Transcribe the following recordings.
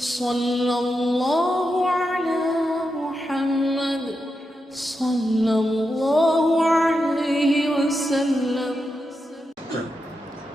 صلى الله على محمد صلى الله عليه وسلم.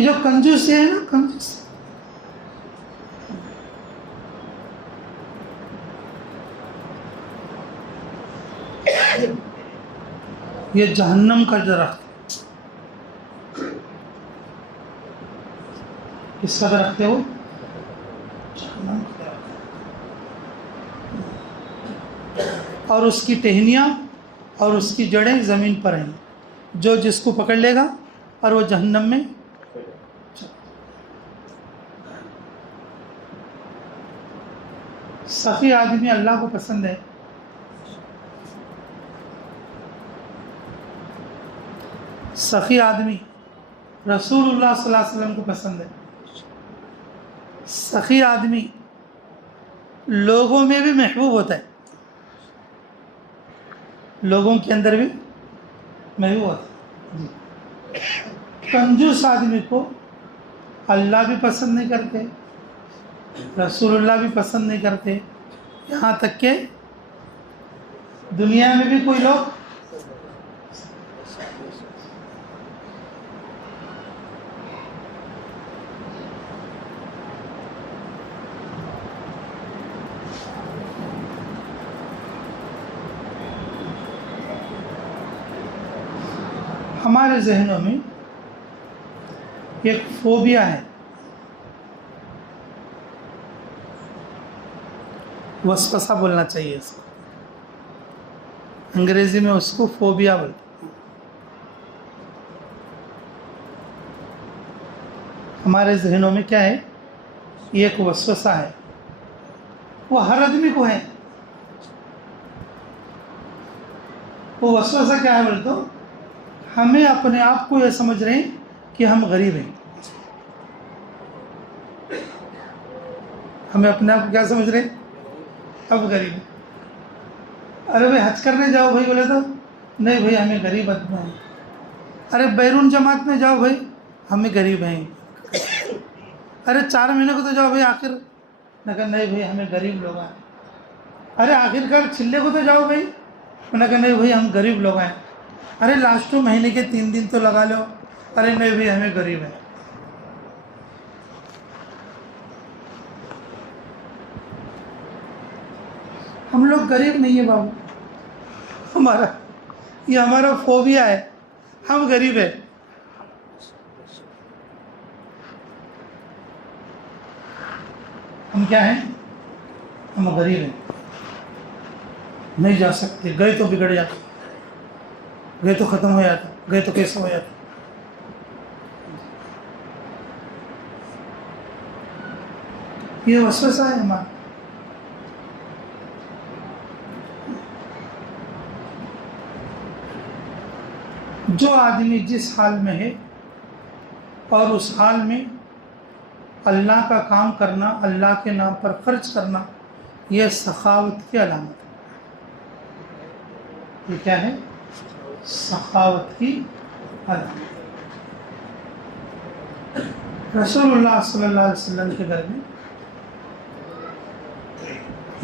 یہ جو کنجوسی ہے نا، کنجوسی، یہ جہنم کا درخت ہے۔ کس کا درخت ہے وہ؟ جہنم کا درخت۔ اور اس کی ٹہنیاں اور اس کی جڑیں زمین پر ہیں، جو جس کو پکڑ لے گا اور وہ جہنم میں۔ سخی آدمی اللہ کو پسند ہے، سخی آدمی رسول اللہ صلی اللہ علیہ وسلم کو پسند ہے، سخی آدمی لوگوں میں بھی محبوب ہوتا ہے، لوگوں کے اندر بھی محبوب ہوتا ہے۔ کنجوس آدمی کو اللہ بھی پسند نہیں کرتے، رسول اللہ بھی پسند نہیں کرتے، یہاں تک کہ دنیا میں بھی کوئی لوگ ہمارے ذہنوں میں ایک فوبیا ہے، وسوسہ بولنا چاہیے اس کو، انگریزی میں اس کو فوبیا بولتے ہیں۔ ہمارے ذہنوں میں کیا ہے؟ یہ ایک وسوسہ ہے، وہ ہر آدمی کو ہے۔ وہ وسوسہ کیا ہے بولے تو ہمیں اپنے آپ کو یہ سمجھ رہے ہیں کہ ہم غریب ہیں، ہمیں اپنے آپ کو کیا سمجھ رہے ہیں؟ اب غریب ہیں۔ ارے بھائی حج کرنے جاؤ بھائی، بولے تو نہیں بھائی ہمیں غریب آدمی ہیں۔ ارے بیرون جماعت میں جاؤ بھائی، ہمیں غریب ہیں۔ ارے 4 مہینے کو تو جاؤ بھائی آخر، نہ کہ نہیں بھائی ہمیں غریب لوگ ہیں۔ ارے آخرکار چھلے کو تو جاؤ بھائی، نہ کہ نہیں بھائی ہم غریب لوگ ہیں۔ ارے لاسٹو مہینے کے 3 دن تو لگا لو، ارے نہیں بھائی ہمیں غریب ہیں۔ ہم لوگ غریب نہیں ہیں بابو، یہ ہمارا فوبیا ہے، ہم غریب ہیں۔ ہم کیا ہیں؟ ہم غریب ہیں، نہیں جا سکتے، گئے تو بگڑ جاتے، گئے تو ختم ہو جاتا، گئے تو کیسا ہو جاتا۔ یہ وسوسہ ہے ہمارا۔ جو آدمی جس حال میں ہے اور اس حال میں اللہ کا کام کرنا، اللہ کے نام پر خرچ کرنا، یہ سخاوت کی علامت ہے۔ یہ کیا ہے؟ سخاوت کی علامت۔ رسول اللہ صلی اللہ علیہ وسلم کے گھر میں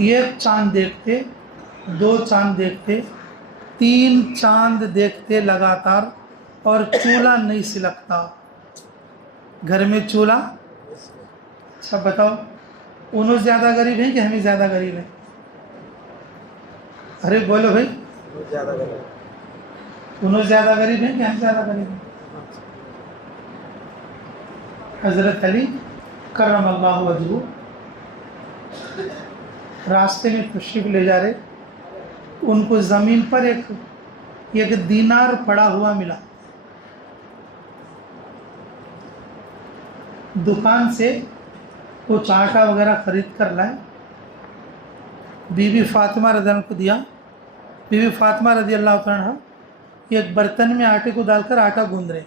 1 چاند دیکھتے، 2 چاند دیکھتے، 3 چاند دیکھتے لگاتار، اور چولہا نہیں سلگتا۔ گھر میں چولہا، اچھا بتاؤ انہوں زیادہ غریب ہیں کہ ہمیں زیادہ غریب ہیں؟ ارے بولو بھائی، انہوں زیادہ غریب ہیں کہ ہم زیادہ غریب ہیں؟ حضرت علی کرم اللہ وجہہ راستے میں تشریف لے جا رہے، ان کو زمین پر ایک دینار پڑا ہوا ملا۔ دکان سے کچھ آٹا وغیرہ خرید کر لائے، بی بی فاطمہ رضی اللہ عنہ کو دیا۔ بی بی فاطمہ رضی اللہ تعالیٰ عنہ ایک برتن میں آٹے کو ڈال کر آٹا گوندھ رہے۔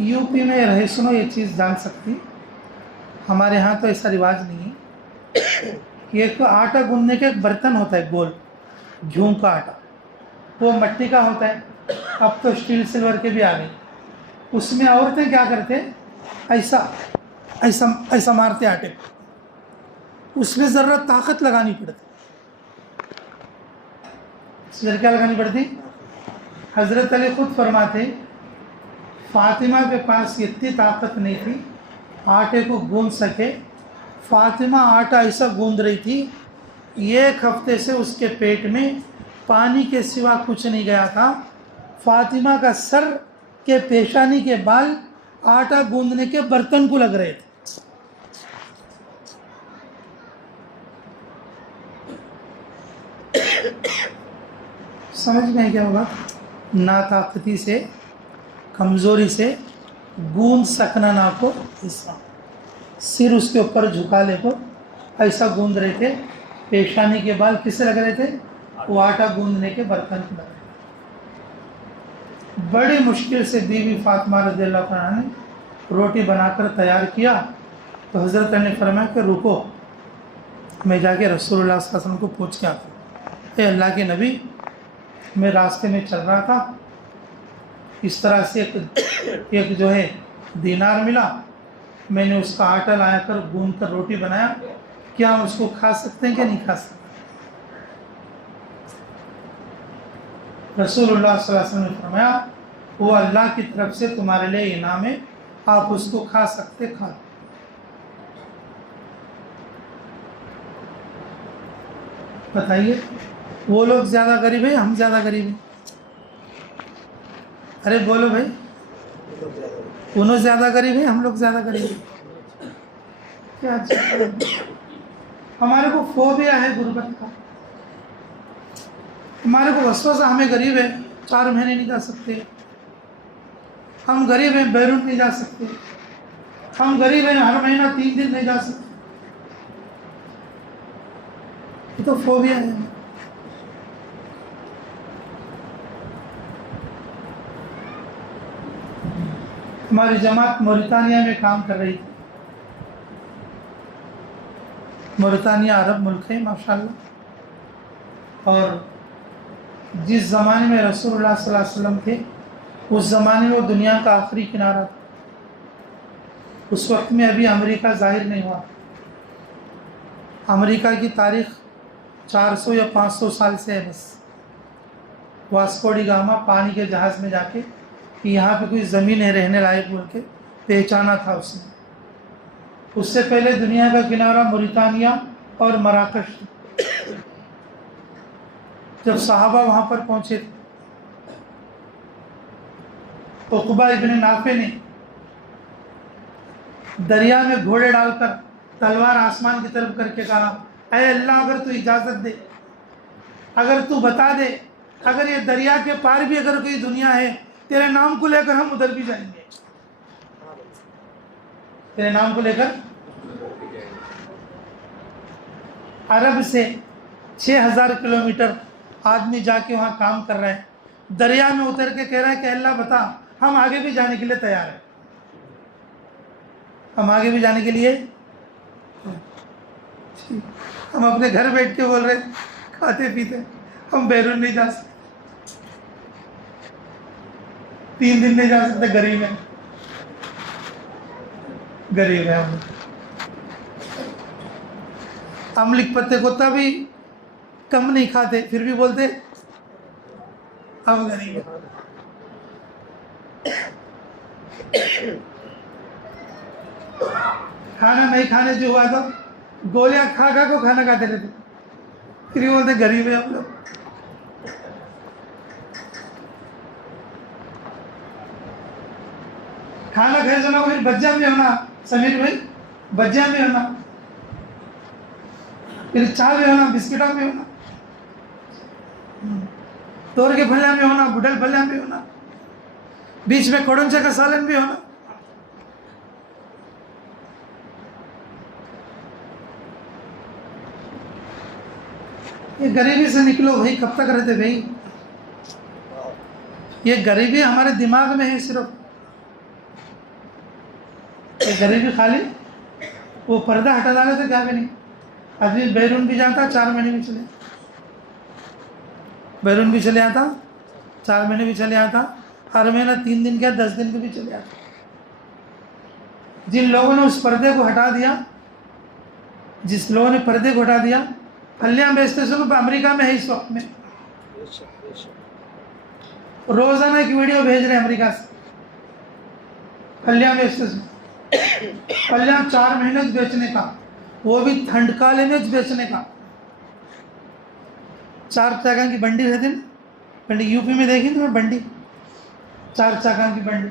یو پی میں رہے سنو یہ چیز جان سکتی، ہمارے ہاں تو ایسا رواج نہیں ہے۔ ایک آٹا گوندھنے کا ایک برتن ہوتا ہے گول، گھیوں کا آٹا، وہ مٹی کا ہوتا ہے، اب تو اسٹیل سلور کے بھی آ گئے۔ اس میں عورتیں کیا کرتے، ایسا ایسا ایسا مارتے آٹے کو، اس میں ذرا طاقت لگانی پڑتی۔ اس میں کیا لگانی پڑتی؟ حضرت علی خود فرماتے فاطمہ کے پاس اتنی طاقت نہیں تھی آٹے کو گوندھ سکے. فاطمہ آٹا ایسا گوندھ رہی تھی 1 ہفتے سے اس کے پیٹ میں پانی کے سوا کچھ نہیں گیا تھا. فاطمہ کا سر کے پیشانی کے بال آٹا گوندھنے کے برتن کو لگ رہے تھے. سمجھ میں کیا ہوگا؟ ناطاقتی سے، کمزوری سے گوندھ سکنا نا کو ایسا سر اس کے اوپر جھکا لے کو ایسا گوندھ رہے تھے. پیشانی کے بال کس سے لگ رہے تھے؟ وہ آٹا گوندھنے کے برتن کو لگ رہے تھے. بڑی مشکل سے بیوی فاطمہ رضی اللہ عنہا نے روٹی بنا کر تیار کیا تو حضرت نے فرمایا کہ رکو، میں جا کے رسول اللہ صلی اللہ علیہ وسلم کو پوچھ کے آتا ہوں. اے اللہ کے نبی، میں راستے میں چل رہا تھا، اس طرح سے ایک جو ہے دینار ملا، میں نے اس کا آٹا لایا کر گوندھ کر روٹی بنایا، کیا ہم اس کو کھا سکتے ہیں کہ نہیں کھا سکتے؟ رسول اللہ صلی اللہ علیہ وسلم نے فرمایا وہ اللہ کی طرف سے تمہارے لیے انعام ہے، آپ اس کو کھا سکتے، کھا. بتائیے وہ لوگ زیادہ غریب ہیں، ہم زیادہ غریب ہیں؟ ارے بولو بھائی، انہوں زیادہ غریب ہیں، ہم لوگ زیادہ غریب ہیں؟ کیا اچھا، ہمارے کو فوبیا ہے غربت کا، ہمارے کو وسوسہ، ہمیں غریب ہے 4 مہینے نہیں جا سکتے، ہم غریب ہیں بیرون نہیں جا سکتے، ہم غریب ہیں ہر مہینہ 3 دن نہیں جا سکتے. یہ تو فوبیا ہے. ہماری جماعت موریتانیہ میں کام کر رہی تھی. موریتانیہ عرب ملک ہے ماشاءاللہ، اور جس زمانے میں رسول اللہ صلی اللہ علیہ وسلم تھے اس زمانے میں وہ دنیا کا آخری کنارہ تھا. اس وقت میں ابھی امریکہ ظاہر نہیں ہوا. امریکہ کی تاریخ 400 یا 500 سال سے ہے بس. واسکو ڈی گاما پانی کے جہاز میں جا کے کہ یہاں پہ کوئی زمین ہے رہنے لائق بول کے پہچانا تھا اس نے. اس سے پہلے دنیا کا کنارہ موریتانیہ اور مراکش. جب صحابہ وہاں پر پہنچے تھے، عقبہ ابن نافع نے دریا میں گھوڑے ڈال کر تلوار آسمان کی طرف کر کے کہا، اے اللہ اگر تو اجازت دے، اگر تو بتا دے، اگر یہ دریا کے پار بھی اگر کوئی دنیا ہے، تیرے نام کو لے کر ہم ادھر بھی جائیں گے. تیرے نام کو لے کر عرب سے 6000 کلومیٹر آدمی جا کے وہاں کام کر رہے ہیں، دریا میں اتر کے کہہ رہا ہے کہ اللہ بتا، ہم آگے بھی جانے کے لیے تیار ہیں، ہم آگے بھی جانے کے لیے. ہم اپنے گھر بیٹھ کے بول رہے ہیں کھاتے پیتے، ہم بیرون نہیں جا سکتے، 3 دن نہیں جا سکتے، غریب ہیں، غریب ہیں ہم. املک پتے کو تبھی کم نہیں کھاتے، پھر بھی بولتے ہم غریب ہیں. کھانا نہیں کھانے جو ہوا تھا، گولیاں کھا کھا کو کھانا کھاتے رہتے، پھر بھی بولتے غریب ہیں ہم لوگ. کھانا کھائے سنا پھر بچہ بھی ہونا، سمیر بھائی بچہ بھی ہونا، پھر چائے بھی ہونا، بسکٹا بھی ہونا، توڑ کے پھلیاں بھی ہونا، بڈل پھلیاں بھی ہونا، بیچ میں کوڑنچے کا سالن بھی ہونا. یہ غریبی سے نکلو بھائی، کب تک رہتے بھائی؟ یہ غریبی ہمارے دماغ میں ہے صرف. یہ غریبی خالی وہ پردہ ہٹا ڈالے تھے کیا بھی نہیں. آدمی بیرون بھی جاتا 4 مہینے بھی چلے، بیرون بھی چلے آتا، 4 مہینے بھی چلے آتا، ہر مہینہ 3 دن کیا 10 دن کے بھی چلے آتا. جن لوگوں نے اس پردے کو ہٹا دیا، جس لوگوں نے پردے کو ہٹا دیا، پھلیاں بیچتے سنو امریکہ میں ہے اس وقت میں، روزانہ کی ویڈیو بھیج رہے ہیں امریکہ سے. پھلیاں بیچتے، پھلیاں 4 مہینے بیچنے کا، وہ بھی ٹھنڈ کالے میں بیچنے کا. 4 چاکاں کی بنڈی رہتی نا، بنڈی یو پی میں دیکھی تمہیں بنڈی، 4 چاکاں کی بنڈی.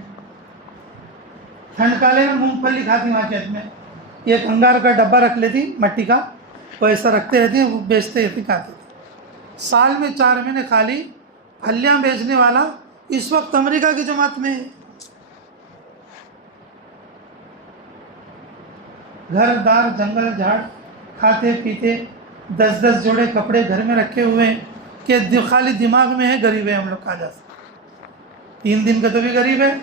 ٹھنڈ کالے میں مونگ پھلی کھاتی مارکیٹ میں، ایک انگار کا ڈبہ رکھ لیتی مٹی کا، وہ ایسا رکھتے رہتی ہیں، وہ بیچتے رہتی کھاتے. سال میں 4 مہینے خالی پھلیاں بیچنے والا اس وقت امریکہ کی جماعت میں ہے. گھر دار جنگل جھاڑ، کھاتے پیتے، 10 جوڑے کپڑے گھر میں رکھے ہوئے ہیں کہ خالی دماغ میں ہے غریب ہے. ہم لوگ کہا جا سکتے 3 دن کا تو بھی غریب ہے،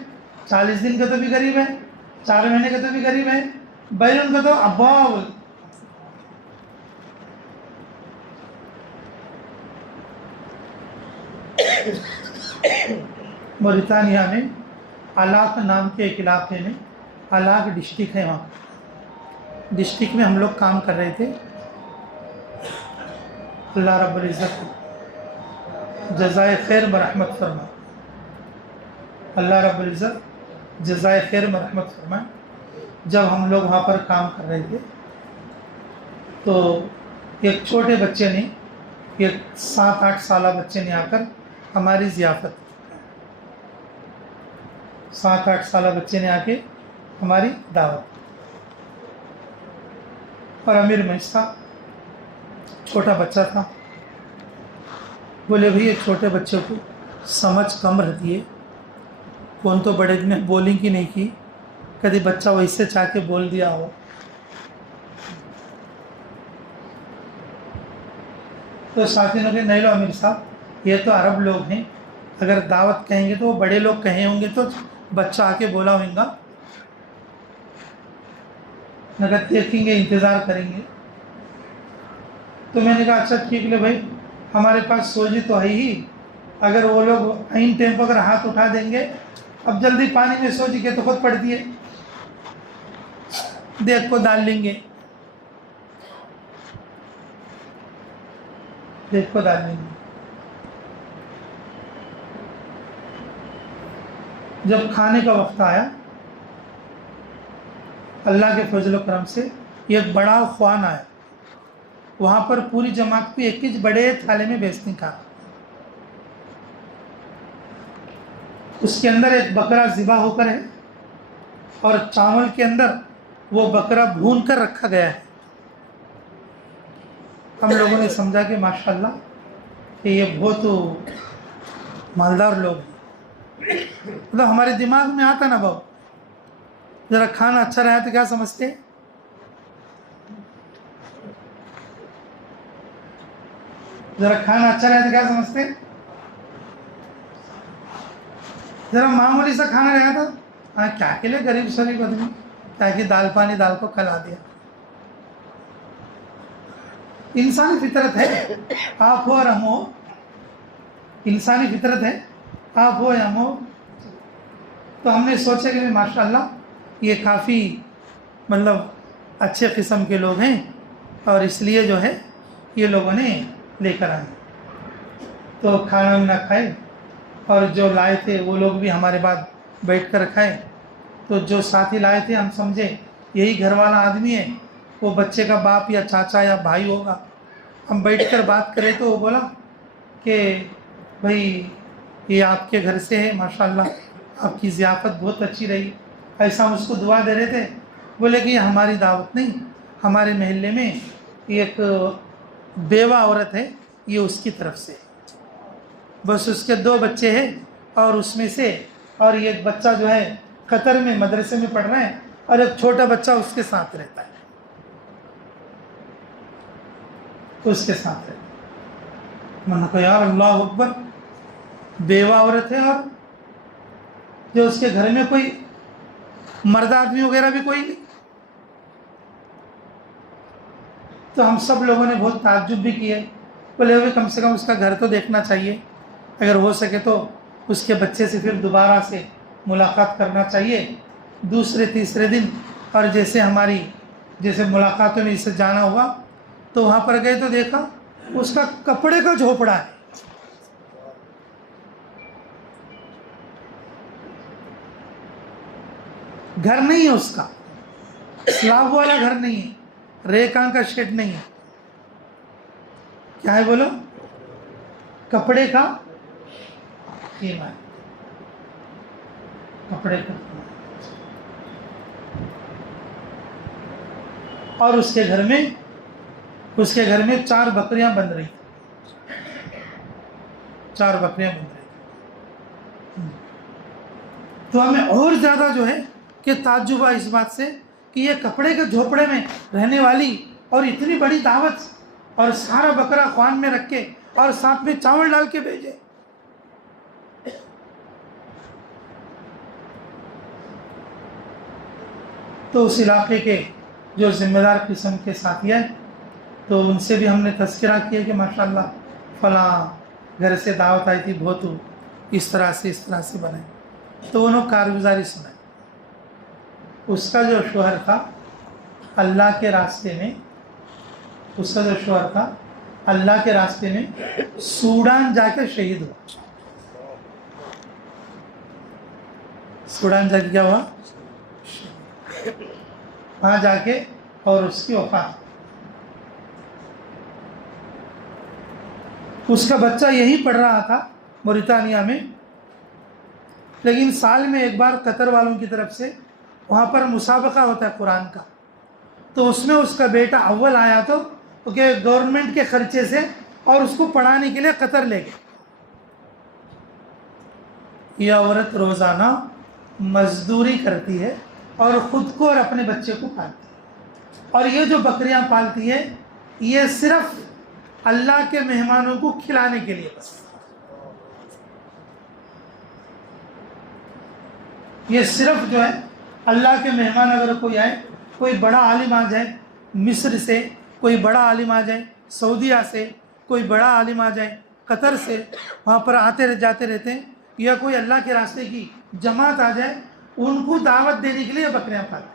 40 دن کا تو بھی غریب ہے، 4 مہینے کا تو بھی غریب ہے، بیرون کا تو ابا. موریتانیہ میں علاق نام کے ایک علاقے میں، علاق ڈسٹرکٹ ہے، وہاں ڈسٹرکٹ میں ہم لوگ کام کر رہے تھے. اللہ رب العزت جزائے خیر مرحمت فرمائے، اللہ رب العزت جزائے خیر مرحمت فرمائے. جب ہم لوگ وہاں پر کام کر رہے تھے تو ایک چھوٹے بچے نے، ایک 7-8 سالہ بچے نے آ کر ہماری ضیافت، 7-8 سالہ بچے نے آ کے ہماری دعوت. اور امیر مجلس تھا، چھوٹا بچہ تھا. بولے بھئی یہ چھوٹے بچے کو سمجھ کم رہتی ہے، کون تو بڑے نے بولنگ کی نہیں کی، کدی بچہ ویسے چاہ کے بول دیا ہو. تو ساتھی نے کہا نہیں لو امیر صاحب، یہ تو عرب لوگ ہیں، اگر دعوت کہیں گے تو وہ بڑے لوگ کہیں ہوں گے تو بچہ آ کے بولا ہوگا، نگر دیکھیں گے، انتظار کریں گے. تو میں نے کہا اچھا ٹھیک لے بھائی، ہمارے پاس سوجی تو ہے ہی، اگر وہ لوگ عین ٹائم پر اگر ہاتھ اٹھا دیں گے، اب جلدی پانی میں سوجی کے تو خود پڑتی ہے، دیکھ کو ڈال لیں گے، دیکھ کو ڈال لیں گے. جب کھانے کا وقت آیا، اللہ کے فضل و کرم سے ایک بڑا خوان آیا، وہاں پر پوری جماعت کو ایک بڑے تھالے میں بیچنے کا. اس کے اندر ایک بکرا ذبح ہو کر ہے، اور چاول کے اندر وہ بکرا بھون کر رکھا گیا ہے. ہم لوگوں نے سمجھا کہ ماشاءاللہ کہ یہ بہت مالدار لوگ ہیں. مطلب ہمارے دماغ میں آتا نا بابو، ذرا کھانا اچھا رہا تو کیا سمجھتے، ذرا کھانا اچھا رہا تو کیا سمجھتے، ذرا معمولی سا کھانا رہا تھا کیا کے لیے غریب شریف آدمی تاکہ دال پانی دال کو کھلا دیا. انسانی فطرت ہے، آپ ہو اور ہم ہو، انسانی فطرت ہے، آپ ہو یا ہم ہو. تو ہم نے سوچا کہ ماشاءاللہ یہ کافی مطلب اچھے قسم کے لوگ ہیں، اور اس لیے جو ہے یہ لوگوں نے لے کر آئے. تو کھانا نہ کھائے، اور جو لائے تھے وہ لوگ بھی ہمارے بعد بیٹھ کر کھائے. تو جو ساتھی لائے تھے ہم سمجھے یہی گھر والا آدمی ہے، وہ بچے کا باپ یا چاچا یا بھائی ہوگا. ہم بیٹھ کر بات کرے تو وہ بولا کہ بھائی یہ آپ کے گھر سے ہے، ماشاءاللہ آپ کی ضیافت بہت اچھی رہی. ایسا ہم اس کو دعا دے رہے تھے. بولے کہ یہ ہماری دعوت نہیں، ہمارے محلے میں ایک بیوہ عورت ہے، یہ اس کی طرف سے، بس اس کے 2 بچے ہیں، اور اس میں سے اور ایک بچہ جو ہے قطر میں مدرسے میں پڑھ رہا ہے، اور ایک چھوٹا بچہ اس کے ساتھ رہتا ہے، اس کے ساتھ رہتا ہے. میں نے کہا یار اللہ اکبر، بیوہ عورت ہے اور جو اس کے گھر میں کوئی مرد آدمی وغیرہ بھی کوئی نہیں. تو ہم سب لوگوں نے بہت تعجب بھی کیا. بولے ہوئے کم سے کم اس کا گھر تو دیکھنا چاہیے، اگر ہو سکے تو اس کے بچے سے پھر دوبارہ سے ملاقات کرنا چاہیے دوسرے تیسرے دن. اور جیسے ملاقاتوں میں اسے جانا ہوا تو وہاں پر گئے تو دیکھا اس کا کپڑے کا جھوپڑا ہے. گھر نہیں ہے اس کا، سلاب والا گھر نہیں ہے، ریکاں کا شیڈ نہیں ہے، کیا ہے بولو؟ کپڑے کا خیمہ ہے، کپڑے کا خیمہ۔ اور اس کے گھر میں 4 بکریاں بن رہی، 4 بکریاں بن رہی۔ تو ہمیں اور زیادہ جو ہے کہ تعجب ہوا اس بات سے کہ یہ کپڑے کے جھوپڑے میں رہنے والی اور اتنی بڑی دعوت، اور سارا بکرا خوان میں رکھ کے اور ساتھ میں چاول ڈال کے بھیجے۔ تو اس علاقے کے جو ذمہ دار قسم کے ساتھی ہیں، تو ان سے بھی ہم نے تذکرہ کیا کہ ماشاءاللہ فلاں گھر سے دعوت آئی تھی، بہتو اس طرح سے بنے، تو انہوں کارگزاری سنائی۔ اس کا جو شوہر تھا اللہ کے راستے میں سوڈان جا کے شہید ہوا۔ سوڈان جا کے کیا ہوا؟ وہاں جا کے اور اس کی وفات۔ اس کا بچہ یہی پڑھ رہا تھا موریتانیہ میں، لیکن سال میں ایک بار قطر والوں کی طرف سے وہاں پر مسابقہ ہوتا ہے قرآن کا، تو اس میں اس کا بیٹا اول آیا، تو کہ گورنمنٹ کے خرچے سے اور اس کو پڑھانے کے لیے قطر لے گئے۔ یہ عورت روزانہ مزدوری کرتی ہے اور خود کو اور اپنے بچے کو پالتی ہے، اور یہ جو بکریاں پالتی ہے یہ صرف اللہ کے مہمانوں کو کھلانے کے لیے بس۔ یہ صرف جو ہے اللہ کے مہمان، اگر کوئی آئے، کوئی بڑا عالم آ جائے مصر سے، کوئی بڑا عالم آ جائے سعودیہ سے، کوئی بڑا عالم آ جائے قطر سے، وہاں پر آتے جاتے رہتے ہیں، یا کوئی اللہ کے راستے کی جماعت آ جائے، ان کو دعوت دینے کے لیے بکریاں پالتے ہیں۔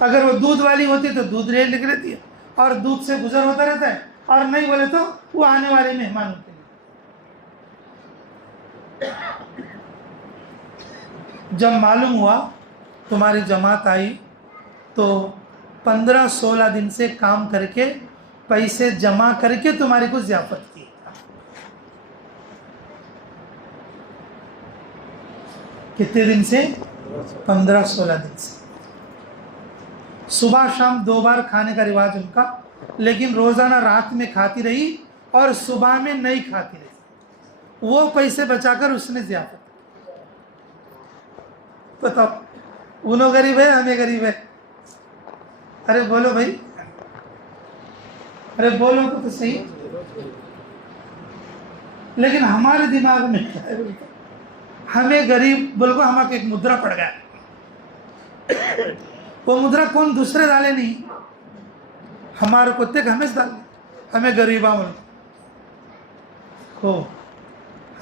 اگر وہ دودھ والی ہوتی تو دودھ لکھ لیتی ہے اور دودھ سے گزر ہوتا رہتا ہے، اور نہیں بولے تو وہ آنے والے مہمان ہوتے ہیں۔ جب معلوم ہوا تمہاری جماعت آئی تو 15-16 دن سے کام کر کے پیسے جمع کر کے تمہاری کو ضیافت کی۔ کتنے دن سے؟ 15-16 دن سے۔ صبح شام 2 بار کھانے کا رواج ان کا، لیکن روزانہ رات میں کھاتی رہی اور صبح میں نہیں کھاتی رہی، وہ پیسے بچا کر اس نے ضیافت۔ بتاؤ، انہوں غریب ہے، ہمیں غریب ہے؟ ارے بولو بھائی، ارے بولو تو صحیح۔ لیکن ہمارے دماغ میں کیا ہے؟ ہمیں غریب بول کو ہمیں ایک مدرا پڑ گیا، وہ مدرا کون دوسرے ڈالے نہیں، ہمارے کتے کو ہمیں ڈالے، ہمیں غریباں بول کو،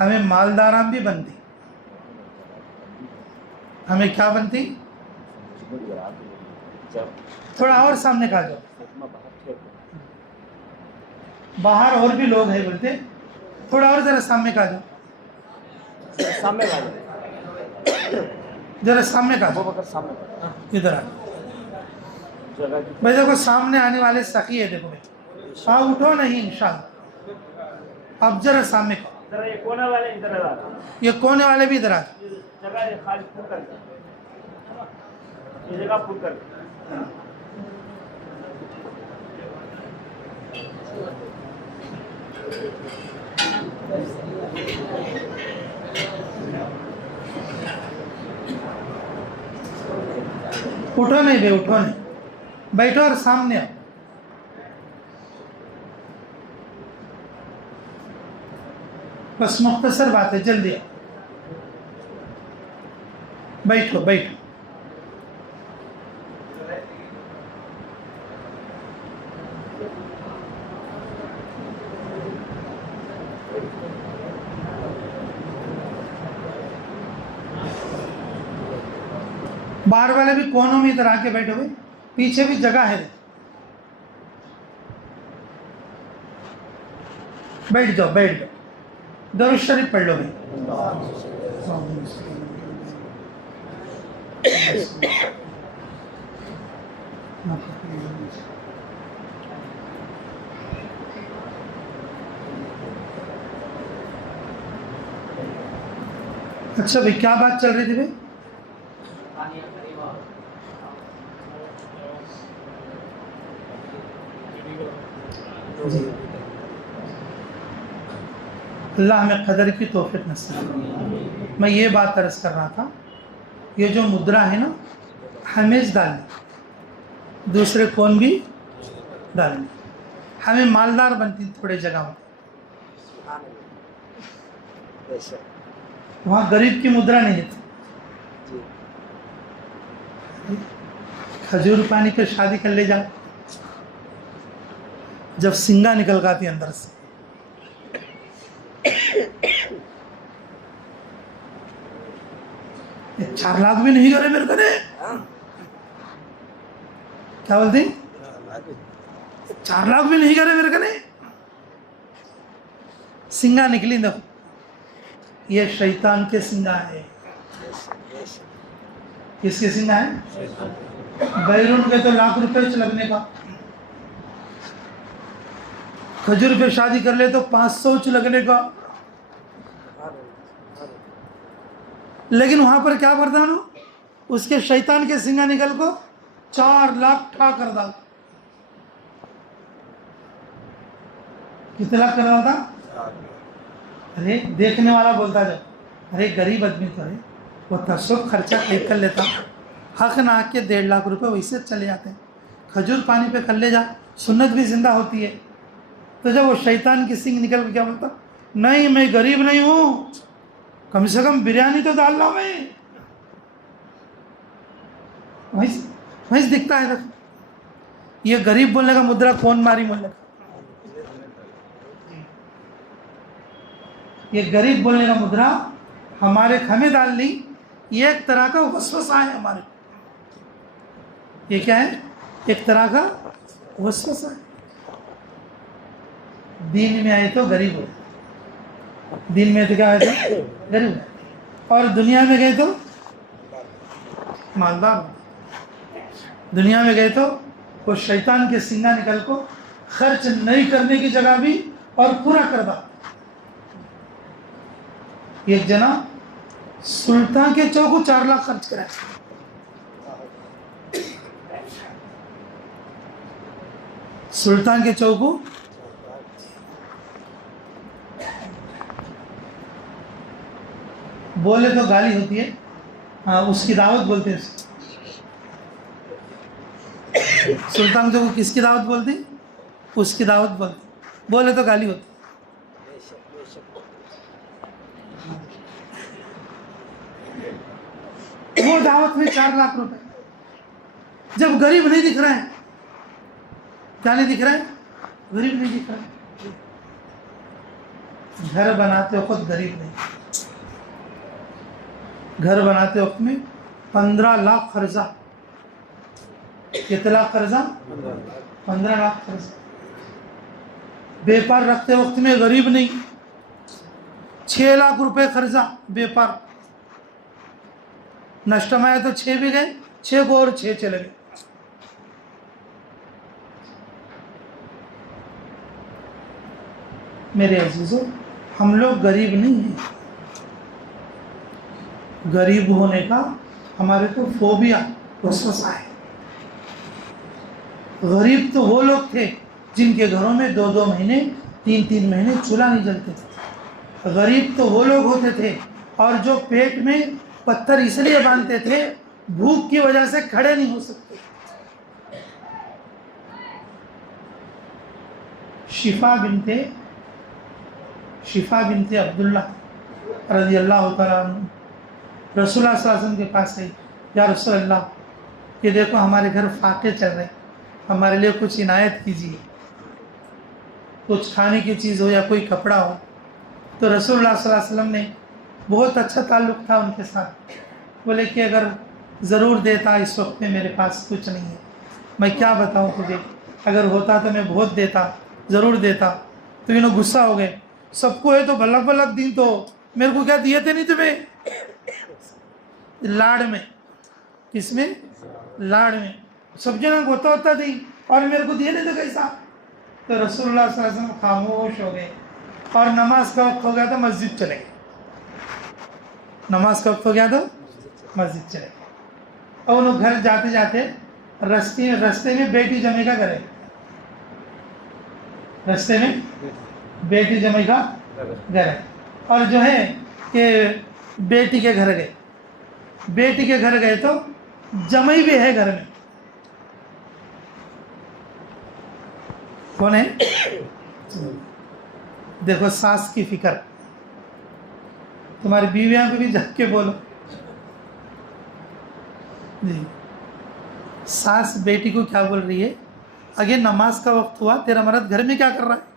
ہمیں مالداران بھی بنتی، ہمیں کیا بنتی؟ تھوڑا اور سامنے کھا جاؤ، باہر اور بھی لوگ ہیں بولتے، تھوڑا اور ذرا سامنے کھا جاؤ، ذرا سامنے کھا جاؤ، ادھر آ بھائی، دیکھو سامنے آنے والے سخی ہے، دیکھو بھائی، ہاں اٹھو نہیں انشاءاللہ، اب ذرا سامنے کھا، یہ کونے والے بھی ادھر آ اٹھو نہیں بھائی، اٹھو نہیں، بیٹھو اور سامنے آؤ۔ بس مختصر بات ہے، جلدی آؤ، بیٹھو بیٹھو۔ باہر والے بھی کونوں میں ادھر آ کے بیٹھو گے، پیچھے بھی جگہ ہے، بیٹھ جاؤ بیٹھ جاؤ، درود شریف پڑھ لو گے۔ اچھا بھائی، کیا بات چل رہی تھی بھائی؟ اللہ ہمیں قدر کی توفیق نصیب کرے۔ میں یہ بات عرض کر رہا تھا، یہ جو مدرا ہے نا، ہمیش ڈالیں، دوسرے کون بھی ڈالیں، ہمیں مالدار بنتی تھوڑے جگہ میں، وہاں غریب کی مدرا نہیں ہے۔ کھجور پانی پہ شادی کر لے جا، جب سنگا نکل گاتی اندر سے، یہ 4 لاکھ بھی نہیں کرے میرے کنے، کیا بولتی؟ 4 لاکھ بھی نہیں کرے میرے کنے، سنگا نکلی دیکھو، یہ شیطان کے سنگا ہے۔ کس کے سنگا ہے؟ بیرون کے تو لاکھ روپے لگنے کا، کھجور پہ شادی کر لے تو 500 لگنے کا، لیکن وہاں پر کیا پردان ہو، اس کے شیطان کے سنگا نکل کو 4 لاکھ ٹھا کر ڈال۔ کتنے لاکھ کر رہا تھا؟ ارے دیکھنے والا بولتا جب، ارے غریب آدمی تو ہے، وہ تصوف خرچہ ٹھیک کر لیتا، حق نہ کے 1.5 لاکھ روپے ویسے چلے جاتے ہیں، کھجور پانی پہ کر لے جا، سنت بھی زندہ ہوتی ہے۔ تو جب وہ شیطان کی سنگ نکل کے کیا بولتا، نہیں میں غریب نہیں ہوں، کم سے کم بریانی تو ڈال لاؤ، میں وہیں دکھتا ہے۔ یہ غریب بولنے کا مدرا کون ماری بولنے کا؟ یہ غریب بولنے کا مدرا ہمارے ہمیں ڈال لی، یہ ایک طرح کا وسوسہ ہے ہمارے، یہ کیا ہے؟ ایک طرح کا وسوسہ ہے۔ دین میں آئے تو غریب ہو، دین میں تو کیا آئے تو غریب ہو، اور دنیا میں گئے تو مالدار ہو، دنیا میں گئے تو وہ شیطان کے سنگا نکل کو خرچ نہیں کرنے کی جگہ بھی اور پورا کر دا۔ ایک جنا سلطان کے چوکو 4 لاکھ خرچ کرا، سلطان کے چوکو بولے تو گالی ہوتی ہے، ہاں اس کی دعوت بولتے ہیں، سلطان جو کس کی دعوت بولتی؟ اس کی دعوت بولتی، بولے تو گالی ہوتی۔ وہ دعوت میں 4 لاکھ روپے، جب غریب نہیں دکھ رہے ہیں، کیا نہیں دکھ رہے ہیں؟ غریب نہیں دکھ رہے، گھر بناتے وقت غریب نہیں، گھر بناتے وقت میں 15 لاکھ خرچہ، کتنا لاکھ خرچہ؟ 15 لاکھ خرچہ۔ بیپار رکھتے وقت میں غریب نہیں، 6 لاکھ روپے خرچہ بیپار، نشٹم آیا تو 6 بھی گئے، 6 کو اور 6 چلے گئے۔ میرے عزیزو، ہم لوگ غریب نہیں ہیں، غریب ہونے کا ہمارے کو فوبیا، وسوسہ ہے۔ غریب تو وہ لوگ تھے جن کے گھروں میں 2 مہینے 3 مہینے چولہا نہیں جلتے تھے، غریب تو وہ لوگ ہوتے تھے اور جو پیٹ میں پتھر اس لیے باندھتے تھے بھوک کی وجہ سے کھڑے نہیں ہو سکتے۔ شفا بنت عبداللہ رضی اللہ تعالیٰ عنہ رسول اللہ صلی اللہ علیہ وسلم کے پاس آئی، یا رسول اللہ، یہ دیکھو ہمارے گھر فاقے چل رہے، ہمارے لیے کچھ عنایت کیجیے، کچھ کھانے کی چیز ہو یا کوئی کپڑا ہو۔ تو رسول اللہ صلی اللہ علیہ وسلم نے، بہت اچھا تعلق تھا ان کے ساتھ، بولے کہ اگر ضرور دیتا، اس وقت میں میرے پاس کچھ نہیں ہے، میں کیا بتاؤں تجھے، اگر ہوتا تو میں بہت دیتا، ضرور دیتا۔ تو انہوں غصہ ہو گئے، سب کو ہے تو بلک بلک دین تو میرے کو کیا دیے تھے نہیں تمہیں؟ لاڑ میں. کس میں؟ لاڑ میں. سب جنا ہوتا تھی اور میرے کو دیے نہیں تھے کیسا؟ تو رسول اللہ صلی اللہ علیہ وسلم خاموش ہو گئے اور نماز کا وقت ہو گیا تو مسجد چلے گئے. نماز کا وقت ہو گیا تو مسجد چلے گئے. اور وہ گھر جاتے جاتے رستے میں بیٹی جمع کا گھر ہے. رستے میں بیٹی جمع کا گھر ہے. اور جو ہے کہ بیٹی کے گھر گئے. بیٹی کے گھر گئے تو جمعی بھی ہے گھر میں. کون ہے؟ دیکھو ساس کی فکر. تمہاری بیویاں کو بھی جھک کے بولو. جی ساس بیٹی کو کیا بول رہی ہے؟ اگر نماز کا وقت ہوا تیرا مرد گھر میں کیا کر رہا ہے؟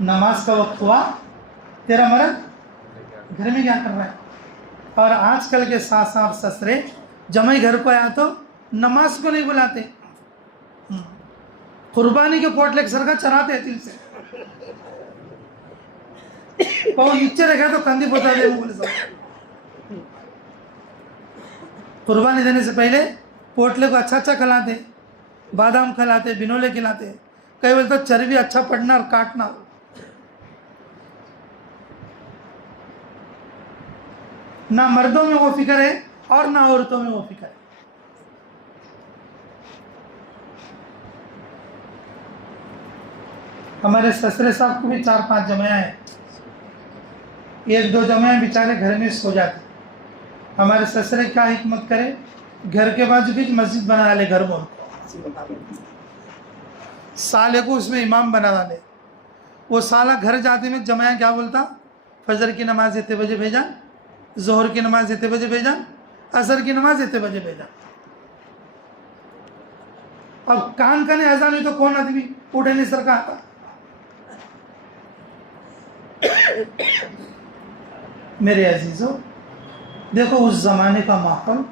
نماز کا وقت ہوا تیرا مرد گھر میں کیا کر رہا ہے؟ اور آج کل کے ساس اور سسرے جمعی گھر کو آیا تو نماز کو نہیں بلاتے. قربانی کے پوٹلے سر کا چراتے ہیں دل سے. اور نیچے رکھا تو کندھی پہنچا دے بولے سب. قربانی دینے سے پہلے پوٹلے کو اچھا کھلاتے, بادام کھلاتے, بنولے کھلاتے. کئی بولے تو چربی اچھا پڑنا اور کاٹنا. نہ مردوں میں وہ فکر ہے اور نہ عورتوں میں وہ فکر ہے. ہمارے سسرے صاحب کو بھی 4-5 جمعیاں ہیں. 1-2 جمعیاں بیچارے گھر میں سو جاتے. ہمارے سسرے کیا حکمت کرے, گھر کے بازو بھی مسجد بنا ڈالے. گھر میں سالے کو اس میں امام بنا ڈالے. وہ سالہ گھر جاتے میں جمعیاں کیا بولتا؟ فجر کی نماز اتنے بجے بھیجا, ظہر کی نماز اتنے بجے بھیجا, عصر کی نماز اتنے بجے بھیجا. اب کان کنے اذان ہوئی تو کون آدمی اٹھے نہیں سر کا آتا. میرے عزیزو دیکھو اس زمانے کا ماحول.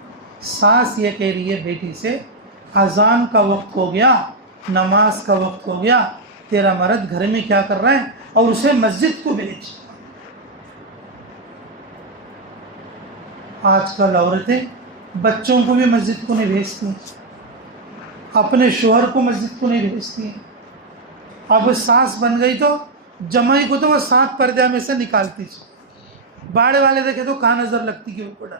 ساس یہ کہہ رہی ہے بیٹی سے اذان کا وقت ہو گیا, نماز کا وقت ہو گیا, تیرا مرد گھر میں کیا کر رہا ہے, اور اسے مسجد کو بھیج. آج کل عورتیں بچوں کو بھی مسجد کو نہیں بھیجتی, اپنے شوہر کو مسجد کو نہیں بھیجتی. اب ساس بن گئی تو جمعی کو تو وہ 7 پردے میں سے نکالتی. باڑے والے دیکھے تو کہاں نظر لگتی کہ اوپر ڈر.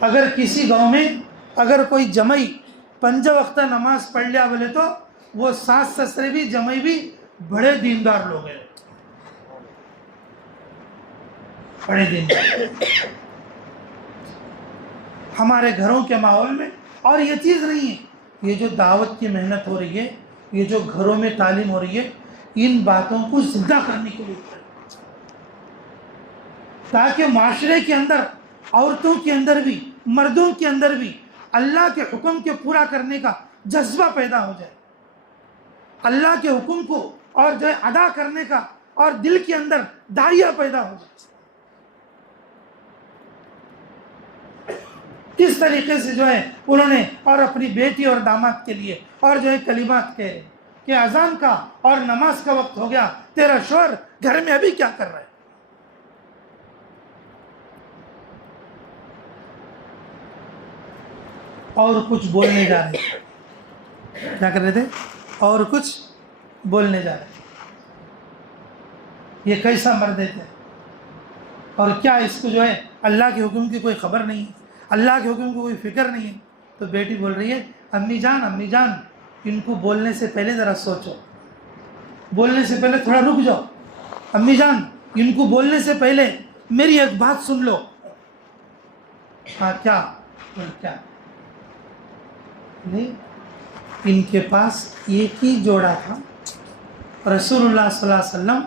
اگر کسی گاؤں میں اگر کوئی جمعی 5 وقت نماز پڑھ لیا بولے تو وہ ساس سسرے بھی جمعی بھی بڑے دیندار لوگ ہیں. بڑے دیندار. ہمارے گھروں کے ماحول میں اور یہ چیز نہیں ہے. یہ جو دعوت کی محنت ہو رہی ہے, یہ جو گھروں میں تعلیم ہو رہی ہے, ان باتوں کو زندہ کرنے کے لیے, تاکہ معاشرے کے اندر عورتوں کے اندر بھی مردوں کے اندر بھی اللہ کے حکم کے پورا کرنے کا جذبہ پیدا ہو جائے. اللہ کے حکم کو اور جو ہے ادا کرنے کا اور دل کے اندر داعیہ پیدا ہو جائے. کس طریقے سے جو ہے انہوں نے اور اپنی بیٹی اور داماد کے لیے اور جو ہے کلمات کہے کہ اذان کا اور نماز کا وقت ہو گیا, تیرا شوہر گھر میں ابھی کیا کر رہا ہے. اور کچھ بولنے جا رہے تھے. کیا کر رہے تھے؟ اور کچھ بولنے جا رہے تھے. یہ کیسا مرد ہے اور کیا اس کو جو ہے اللہ کے حکم کی کوئی خبر نہیں ہے, اللہ کے حکم کی کوئی فکر نہیں ہے. تو بیٹی بول رہی ہے امی جان ان کو بولنے سے پہلے ذرا سوچو, بولنے سے پہلے تھوڑا رک جاؤ. امی جان ان کو بولنے سے پہلے میری ایک بات سن لو. ہاں کیا نہیں, ان کے پاس ایک ہی جوڑا تھا. رسول اللہ صلی اللہ علیہ وسلم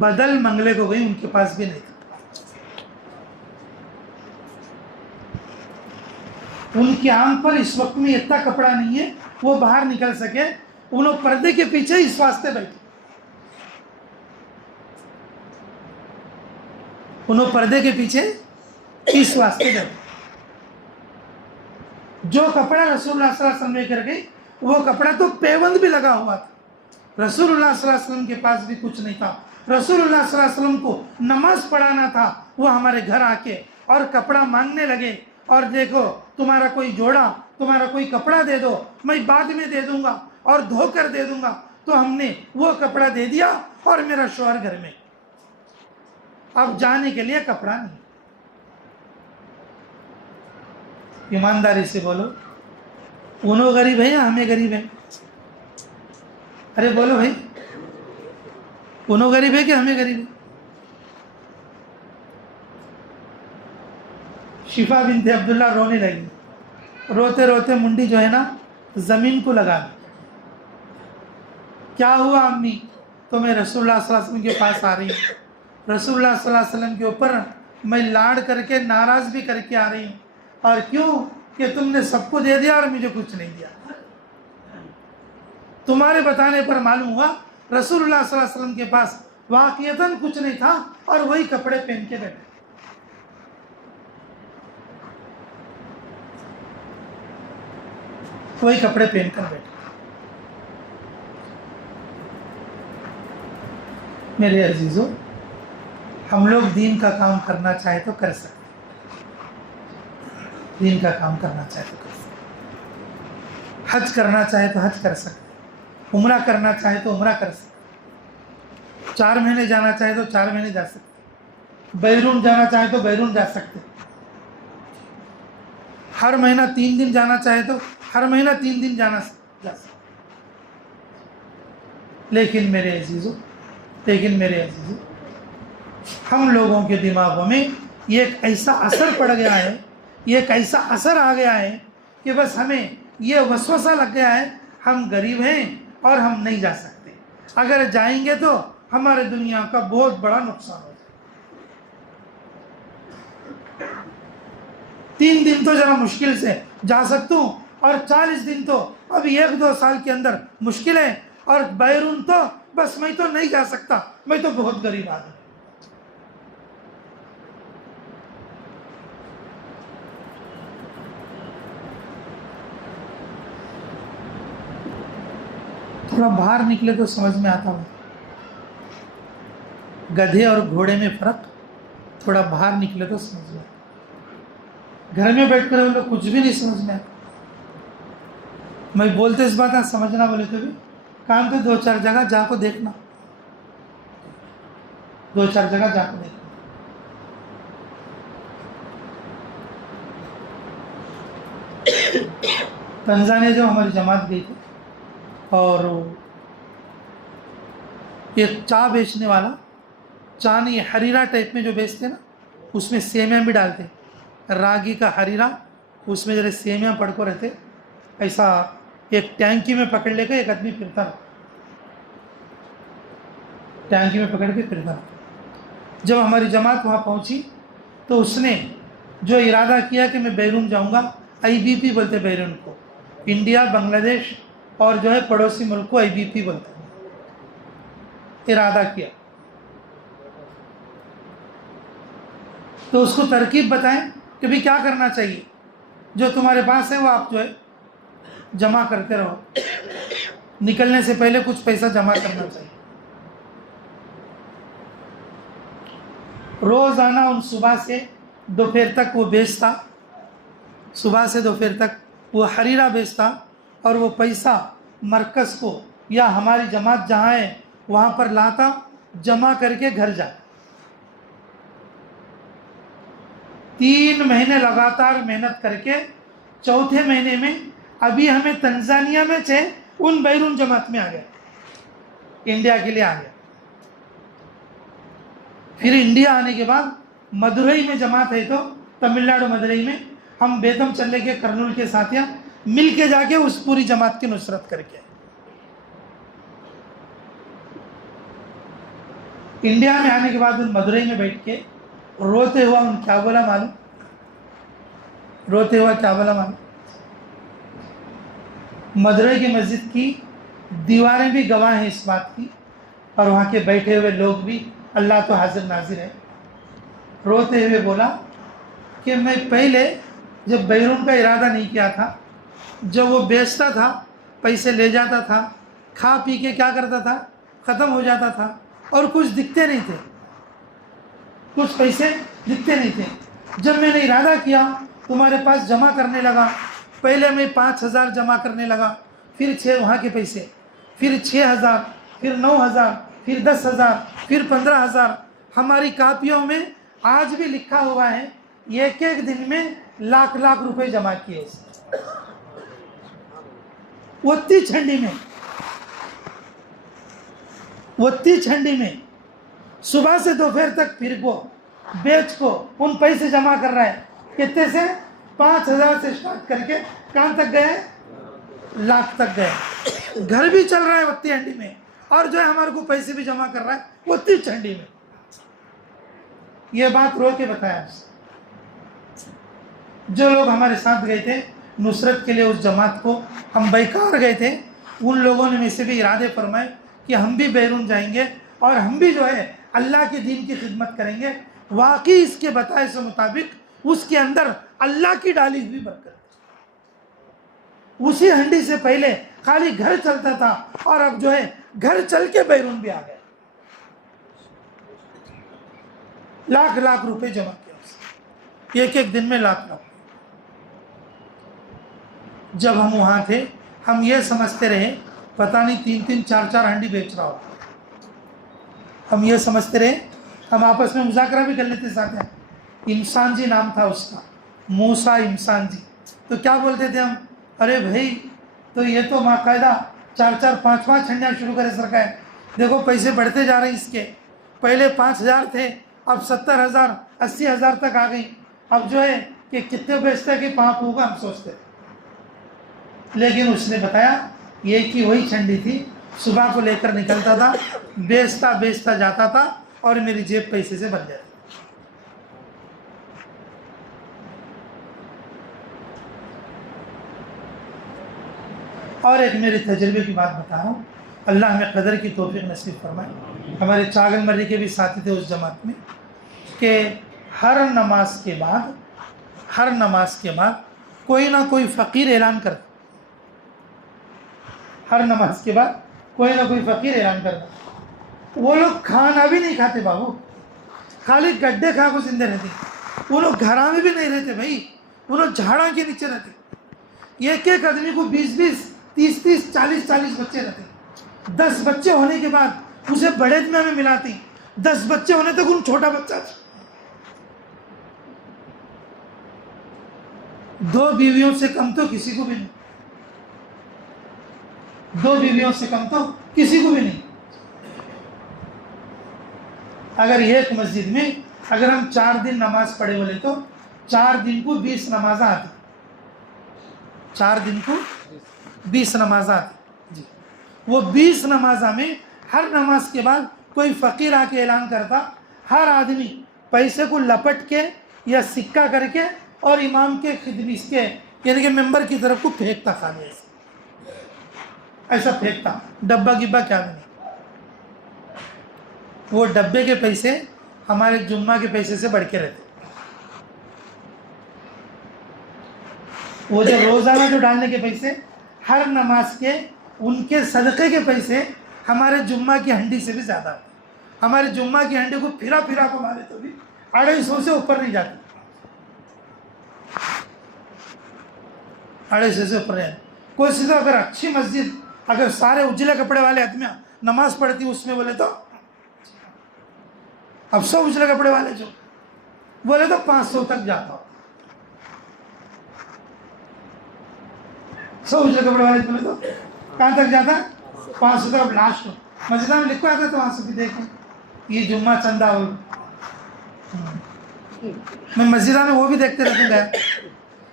بدل منگلے کو گئی, ان کے پاس بھی نہیں تھا. ان کی آنکھ پر اس وقت میں اتنا کپڑا نہیں ہے وہ باہر نکل سکے. انہوں پردے کے پیچھے اس واسطے بیٹھے, انہوں پردے کے پیچھے اس واسطے بیٹھے. جو کپڑا رسول اللہ صلی اللہ علیہ وسلم لے کر گئی وہ کپڑا تو پیوند بھی لگا ہوا تھا. رسول اللہ صلی اللہ علیہ وسلم کے پاس بھی کچھ نہیں تھا. رسول اللہ صلی اللہ علیہ وسلم کو نماز پڑھانا تھا. وہ ہمارے گھر آ کے اور کپڑا مانگنے لگے اور دیکھو تمہارا کوئی جوڑا, تمہارا کوئی کپڑا دے دو, میں بعد میں دے دوں گا اور دھو کر دے دوں گا. تو ہم نے وہ کپڑا دے دیا اور میرا شوہر گھر میں. اب جانے کے لیے کپڑا نہیں. ایمانداری سے بولو, انہوں غریب ہے یا ہمیں غریب ہے؟ ارے بولو بھائی, انہوں غریب ہے کہ ہمیں غریب ہے؟ شفا بنت عبداللہ رونے لگی. روتے روتے منڈی جو ہے نا زمین کو لگا دی. کیا ہوا امی؟ تو میں رسول اللہ صلی اللہ علیہ وسلم کے پاس آ رہی ہوں. رسول اللہ صلی اللہ علیہ وسلم کے اوپر میں لاڑ کر کے ناراض بھی کر کے آ رہی ہوں. اور کیوں کہ تم نے سب کو دے دیا اور مجھے کچھ نہیں دیا. تمہارے بتانے پر معلوم ہوا رسول اللہ صلی اللہ علیہ وسلم کے پاس واقعتاً کچھ نہیں تھا اور وہی کپڑے پہن کے بیٹھے. وہی کپڑے پہن کر بیٹھے. میرے عزیزو, ہم لوگ دین کا کام کرنا چاہے تو کر سکتے. دین کا کام کرنا چاہے تو کر سکتے. حج کرنا چاہے تو حج کر سکتے. عمرہ کرنا چاہے تو عمرہ کر سکتے. 4 مہینے جانا چاہے تو 4 مہینے جا سکتے. بیرون جانا چاہے تو بیرون جا سکتے. ہر مہینہ 3 دن جانا چاہے تو ہر مہینہ 3 دن جا سکتے. لیکن میرے عزیزو ہم لوگوں کے دماغوں میں یہ ایک ایسا اثر پڑ گیا ہے, یہ ایک ایسا اثر آ گیا ہے کہ بس ہمیں یہ وسوسہ لگ گیا ہے ہم غریب ہیں اور ہم نہیں جا سکتے. اگر جائیں گے تو ہمارے دنیا کا بہت بڑا نقصان ہو جائے. 3 دن تو ذرا مشکل سے جا سکتا ہوں اور 40 دن تو ابھی 1-2 سال کے اندر مشکل ہے, اور بیرون تو بس میں تو نہیں جا سکتا, میں تو بہت غریب آدمی. تھوڑا باہر نکلے تو سمجھ میں آتا ہوں. گدھے اور گھوڑے میں فرق, تھوڑا باہر نکلے تو سمجھ میں آتا. گھر میں بیٹھ کر لوگ کچھ بھی نہیں سمجھ میں آتا. میں بولتے اس بات سمجھنا بولے تو بھی کام تو 2-4 جگہ جا کو دیکھنا, 2-4 جگہ جا کو دیکھنا. تنزانیہ جو ہماری جماعت گئی تھی اور ایک چائے بیچنے والا, چائے نہیں حریرہ ٹائپ میں جو بیچتے نا, اس میں سیمیاں بھی ڈالتے, راگی کا حریرہ, اس میں ذرا سیمیاں پڑ کو رہتے. ایسا ایک ٹینکی میں پکڑ لے کے ایک آدمی پھرتا, ٹینکی میں پکڑ کے پھرتا. جب ہماری جماعت وہاں پہنچی تو اس نے جو ارادہ کیا کہ میں بیرون جاؤں گا, IBP بولتے بیرون کو, انڈیا, بنگلہ دیش اور جو ہے پڑوسی ملک کو IBP بولتے ہیں. ارادہ کیا تو اس کو ترکیب بتائیں کہ بھی کیا کرنا چاہیے. جو تمہارے پاس ہے وہ آپ جو ہے جمع کرتے رہو, نکلنے سے پہلے کچھ پیسہ جمع کرنا چاہیے. روزانہ ان صبح سے دوپہر تک وہ بیچتا, صبح سے دوپہر تک وہ حریرہ بیچتا, اور وہ پیسہ مرکز کو یا ہماری جماعت جہاں ہے وہاں پر لاتا, جمع کر کے گھر جاتا. 3 مہینے لگاتار محنت کر کے 4تھے مہینے میں ابھی ہمیں تنزانیہ میں سے ان بیرون جماعت میں آ گیا, انڈیا کے لیے آ گیا. پھر انڈیا آنے کے بعد مدورئی میں جماعت ہے تو تمل ناڈو مدورئی میں ہم بیتم چلے کے کرنول کے ساتھیاں مل کے جا کے اس پوری جماعت کی نصرت کر کے. انڈیا میں آنے کے بعد ان مدورئی میں بیٹھ کے روتے ہوا ان کیا بولا معلوم, روتے ہوا کیا بولا معلوم. مدورئی کی مسجد کی دیواریں بھی گواہ ہیں اس بات کی, اور وہاں کے بیٹھے ہوئے لوگ بھی, اللہ تو حاضر ناظر ہے. روتے ہوئے بولا کہ میں پہلے جب بیرون کا ارادہ نہیں کیا تھا، جب وہ بیچتا تھا پیسے لے جاتا تھا، کھا پی کے کیا کرتا تھا، ختم ہو جاتا تھا اور کچھ دکھتے نہیں تھے، کچھ پیسے دکھتے نہیں تھے۔ جب میں نے ارادہ کیا تمہارے پاس جمع کرنے لگا، پہلے میں 5,000 جمع کرنے لگا، پھر 6 وہاں کے پیسے، پھر 6,000، پھر 9,000، پھر 10,000، پھر 15,000۔ ہماری کاپیوں میں آج بھی لکھا ہوا ہے ایک ایک دن میں لاکھ لاکھ روپے جمع کیے اس نے۔ وتی چھنڈی میں صبح سے دوپہر تک پھر کو بیچ کو ان پیسے جمع کر رہا ہے۔ کتنے سے؟ 5,000 سے اسٹارٹ کر کے کہاں تک گئے؟ لاکھ تک گئے۔ گھر بھی چل رہا ہے وتی ہنڈی میں، اور جو ہے ہمارے کو پیسے بھی جمع کر رہا ہے وتی چھنڈی میں۔ یہ بات رو کے بتایا۔ جو لوگ ہمارے ساتھ گئے تھے نصرت کے لیے، اس جماعت کو ہم بیکار گئے تھے، ان لوگوں نے میں سے بھی ارادے فرمائے کہ ہم بھی بیرون جائیں گے اور ہم بھی جو ہے اللہ کے دین کی خدمت کریں گے۔ واقعی اس کے بتائے سے مطابق اس کے اندر اللہ کی ڈالی ہوئی برکت۔ اسی ہنڈی سے پہلے خالی گھر چلتا تھا، اور اب جو ہے گھر چل کے بیرون بھی آ گئے۔ لاکھ لاکھ روپے جمع کیا اس نے، ایک ایک دن میں لاکھ لاکھ۔ جب ہم وہاں تھے ہم یہ سمجھتے رہے پتہ نہیں 3 4 ہنڈی بیچ رہا ہو، ہم یہ سمجھتے رہے۔ ہم آپس میں مذاکرہ بھی کر لیتے ساتھ ہیں۔ انسان جی نام تھا اس کا، موسیٰ انسان جی۔ تو کیا بولتے تھے ہم؟ ارے بھائی تو یہ تو باقاعدہ 4 5 ہنڈیاں شروع کرے سرکا ہے، دیکھو پیسے بڑھتے جا رہے ہیں اس کے، پہلے 5,000 تھے، اب 70,000 80,000 تک آ گئی، اب جو ہے کہ کتنے بیچتا ہے کہ پاپ ہوگا ہم سوچتے تھے۔ لیکن اس نے بتایا یہ کہ وہی چھنڈی تھی، صبح کو لے کر نکلتا تھا، بیچتا جاتا تھا اور میری جیب پیسے سے بن جاتی۔ اور ایک میرے تجربے کی بات بتا رہا ہوں، اللہ ہمیں قدر کی توفیق نصیب فرمائے۔ ہمارے چاگل مری کے بھی ساتھی تھے اس جماعت میں، کہ ہر نماز کے بعد کوئی نہ کوئی فقیر اعلان کرتا، ہر نماز کے بعد کوئی نہ کوئی فقیر اعلان کرتا۔ وہ لوگ کھانا بھی نہیں کھاتے بابو، خالی گڈھے کھا کو زندے رہتے۔ وہ لوگ گھراں میں بھی نہیں رہتے بھائی، وہ لوگ جھاڑاں کے نیچے رہتے۔ ایک ایک آدمی کو 20 30 40 بچے رہتے۔ 10 بچے ہونے کے بعد اسے بڑے دنیا میں ملاتی، 10 بچے ہونے تک ان چھوٹا بچہ تھا۔ 2 بیویوں سے کم تو کسی کو بھی نہیں، 2 بیویوں سے کم تو کسی کو بھی نہیں۔ اگر ایک مسجد میں اگر ہم 4 دن نماز پڑھے بولے تو 4 دن کو 20 نمازیں آتی، 4 دن کو 20 نمازیں آتی جی۔ وہ 20 نمازہ میں ہر نماز کے بعد کوئی فقیر آ کے اعلان کرتا، ہر آدمی پیسے کو لپٹ کے یا سکہ کر کے اور امام کے خدمت کے یعنی کہ ممبر کی طرف کو پھینکتا، خالی ایسا پھینکتا، ڈبہ گبا کیا نہیں۔ وہ ڈبے کے پیسے ہمارے جمعہ کے پیسے سے بڑھ کے رہتے۔ وہ جو روزانہ جو ڈالنے کے پیسے، ہر نماز کے ان کے صدقے کے پیسے ہمارے جمعہ کی ہنڈی سے بھی زیادہ ہوتے۔ ہمارے جمعہ کی ہنڈی کو پھرا کو مارے تو بھی 250 سے اوپر نہیں جاتی، 250 سے اوپر نہیں جاتی۔ کوئی سیدھا اگر اچھی مسجد اگر سارے اجلے کپڑے والے آدمی نماز پڑھتی اس میں بولے تو اب 100 اجلے کپڑے والے جو بولے تو 500 تک جاتا ہو، 100 اجلے کپڑے والے بولے تو کہاں تک جاتا؟ 500 تک۔ اب لاسٹ مسجد میں لکھوا آتا تو وہاں سے بھی دیکھیں یہ جمعہ چندہ ہو۔ میں مسجدہ میں وہ بھی دیکھتے رہتا گیا،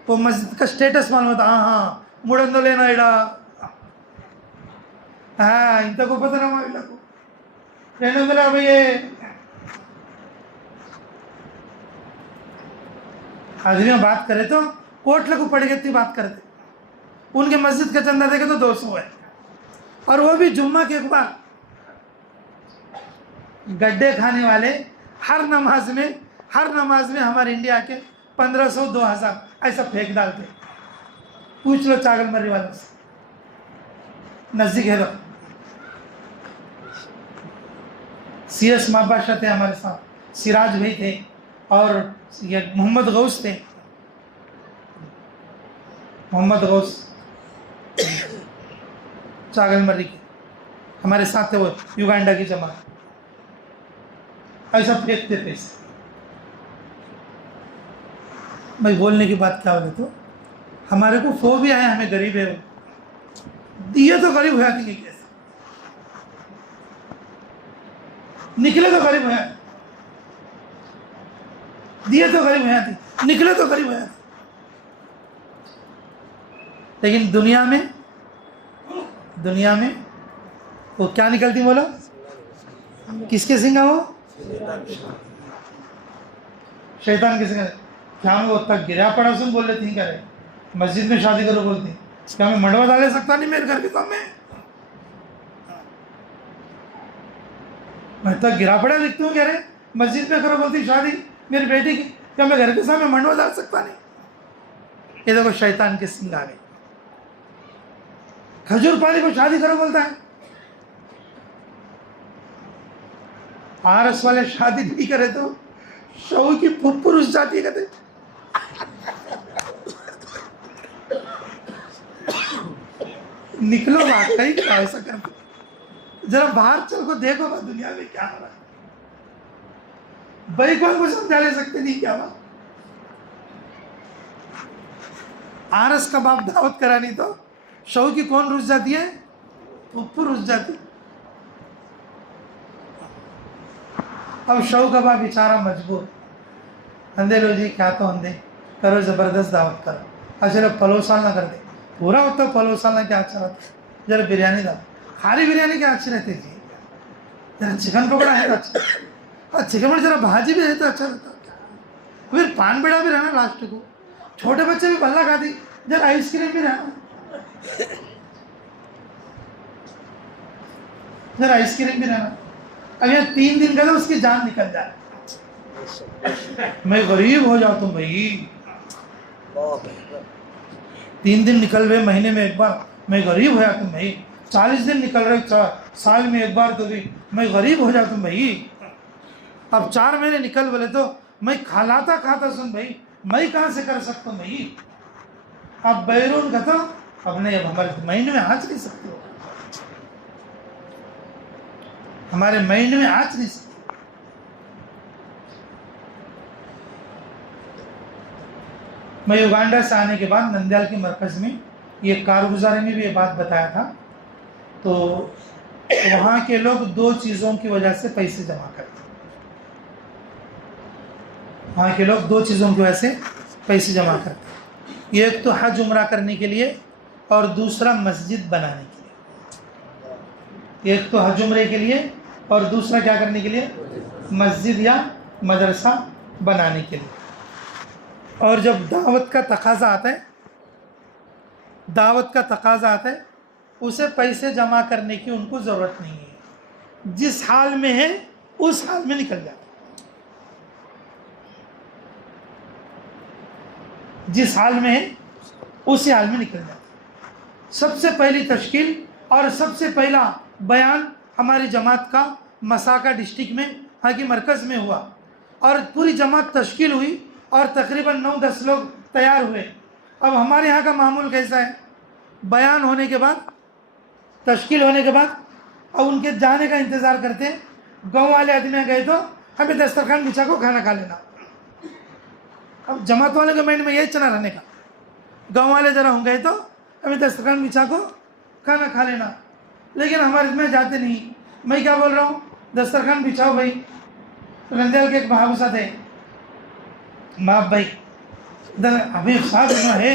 وہ مسجد کا سٹیٹس معلوم ہوتا، ہاں موڑندو لینا ایڈا، ہاں انتا کو پتہ نہ مالا کو لینا ملا بھئی۔ یہ آدمی بات کرے تو کوٹلے کو پڑے گی بات کرتے، ان کے مسجد کا چندہ دیکھے تو 200 ہے، اور وہ بھی جمعہ کے بعد۔ گڈھے کھانے والے ہر نماز میں ہمارے انڈیا کے 1500 2000 ایسا پھینک ڈالتے. پوچھ لو چاگل مری والوں سے, نزدیک ہے. لوگ سی ایس ماں بادشاہ تھے ہمارے ساتھ, سراج بھائی تھے, اور یہ محمد غوث تھے. محمد غوث چاگل مری کے ہمارے ساتھ تھے, وہ یوگانڈا کی جماعت. ایسا پھینکتے پیسے. بھائی بولنے کی بات کیا بولے تو ہمارے کو فوبیا ہے, ہمیں غریب ہے, دیے تو غریب ہوا کہ نہیں, کیسے نکلے تو غریب ہوا, دیے تو غریب ہوا تھی, نکلے تو غریب ہوا تھی. لیکن دنیا میں وہ کیا نکلتی بولو, کس کے سنگا, وہ شیطان کے سنگا. کیا ہم وہ تک گرا پڑا سن بول رہے تھیں, کیا رہے مسجد میں شادی کرو بولتی, کیا میں منڈوا ڈالے سکتا نہیں میرے گھر کے سامنے, میں تک گرا پڑا لکھتی ہوں, کہہ رہے مسجد میں کرو بولتی شادی میری بیٹی کی, کیا میں گھر کے سامنے منڈوا ڈال سکتا نہیں. یہ دیکھو شیطان کے سنگ آ گئے. کھجور پانی کو شادی کرو بولتا ہے, آرس والے شادی نہیں کرے تو شو کی پھپھو رس جاتی ہے, کہتے نکلو واقعی کیا ایسا کرتے, ذرا باہر چل کو دیکھو بات دنیا میں کیا ہو رہا ہے. بھائی کون کو سمجھا لے سکتے نہیں کیا بات. آرس کا باپ دعوت کرانی تو شو کی کون رس جاتی ہے, پھپھو رس جاتی. اب شو کا باپ بیچارہ مجبور, اندھے لو جی کیا تو اندھے کرو, زبردست دعوت کرو. اچھا لوگ پلو سال نہ کر دے, پورا ہوتا پلو سال نہ کیا اچھا رہتا, ذرا بریانی دا, خالی بریانی کیا اچھی رہتی جی, ذرا چکن پکوڑا ہے تو اچھا, اور چکن پکوڑا ذرا بھاجی بھی ہے تو اچھا رہتا. پھر پان بیڑا بھی رہنا لاسٹ کو, چھوٹے بچے بھی بھلا کھاتی, ذرا آئس کریم بھی رہنا, ذرا آئس کریم بھی رہنا. اگر 3 دن کا تو اس کی جان نکل جائے. میں غریب ہو جاتا ہوں بھائی, 3 دن نکل رہے مہینے میں ایک بار, میں غریب ہو جاتا ہوں بھائی. 40 دن نکل رہے سال میں ایک بار تو بھی میں غریب ہو جاتا ہوں بھائی. اب 4 مہینے نکل بولے تو میں کھاتا سن بھائی, میں کہاں سے کر سکتا ہوں بھائی. اب بیرون کا تو اب نہیں, اب ہمارے مہینے میں آج نہیں سکتے ہو, ہمارے مہینے میں آج نہیں سکتے. میں یوگانڈا سے آنے کے بعد نندیال کے مرکز میں یہ کارگزاری میں بھی یہ بات بتایا تھا, تو وہاں کے لوگ 2 چیزوں کی وجہ سے پیسے جمع کرتے ہیں. وہاں کے لوگ 2 چیزوں کی وجہ سے پیسے جمع کرتے ہیں. ایک تو حج عمرہ کرنے کے لیے, اور دوسرا مسجد بنانے کے لیے. ایک تو حج عمرے کے لیے, اور دوسرا کیا کرنے کے لیے, مسجد یا مدرسہ بنانے کے لیے. اور جب دعوت کا تقاضا آتا ہے, اسے پیسے جمع کرنے کی ان کو ضرورت نہیں ہے. جس حال میں ہے اس حال میں نکل جاتا ہے. جس حال میں ہے اسی حال میں نکل جاتا ہے. سب سے پہلی تشکیل اور سب سے پہلا بیان ہماری جماعت کا مساکا ڈسٹرکٹ میں حاکی مرکز میں ہوا, اور پوری جماعت تشکیل ہوئی, اور تقریباً 9-10 لوگ تیار ہوئے. اب ہمارے یہاں کا معمول کیسا ہے, بیان ہونے کے بعد, تشکیل ہونے کے بعد, اب ان کے جانے کا انتظار کرتے ہیں. گاؤں والے آدمی گئے تو ہمیں دسترخوان بچھا کو کھانا کھا لینا. اب جماعت والے کے مائنڈ میں یہی چلا رہنے کا, گاؤں والے ذرا ہوں گئے تو ہمیں دسترخوان بچھا کو کھانا کھا لینا. لیکن ہمارے میں جاتے نہیں. میں کیا بول رہا ہوں, دسترخوان بچھاؤ بھائی. نندیال کے ایک محافظہ تھے, ماپ بھائی ابھی خاص ہے,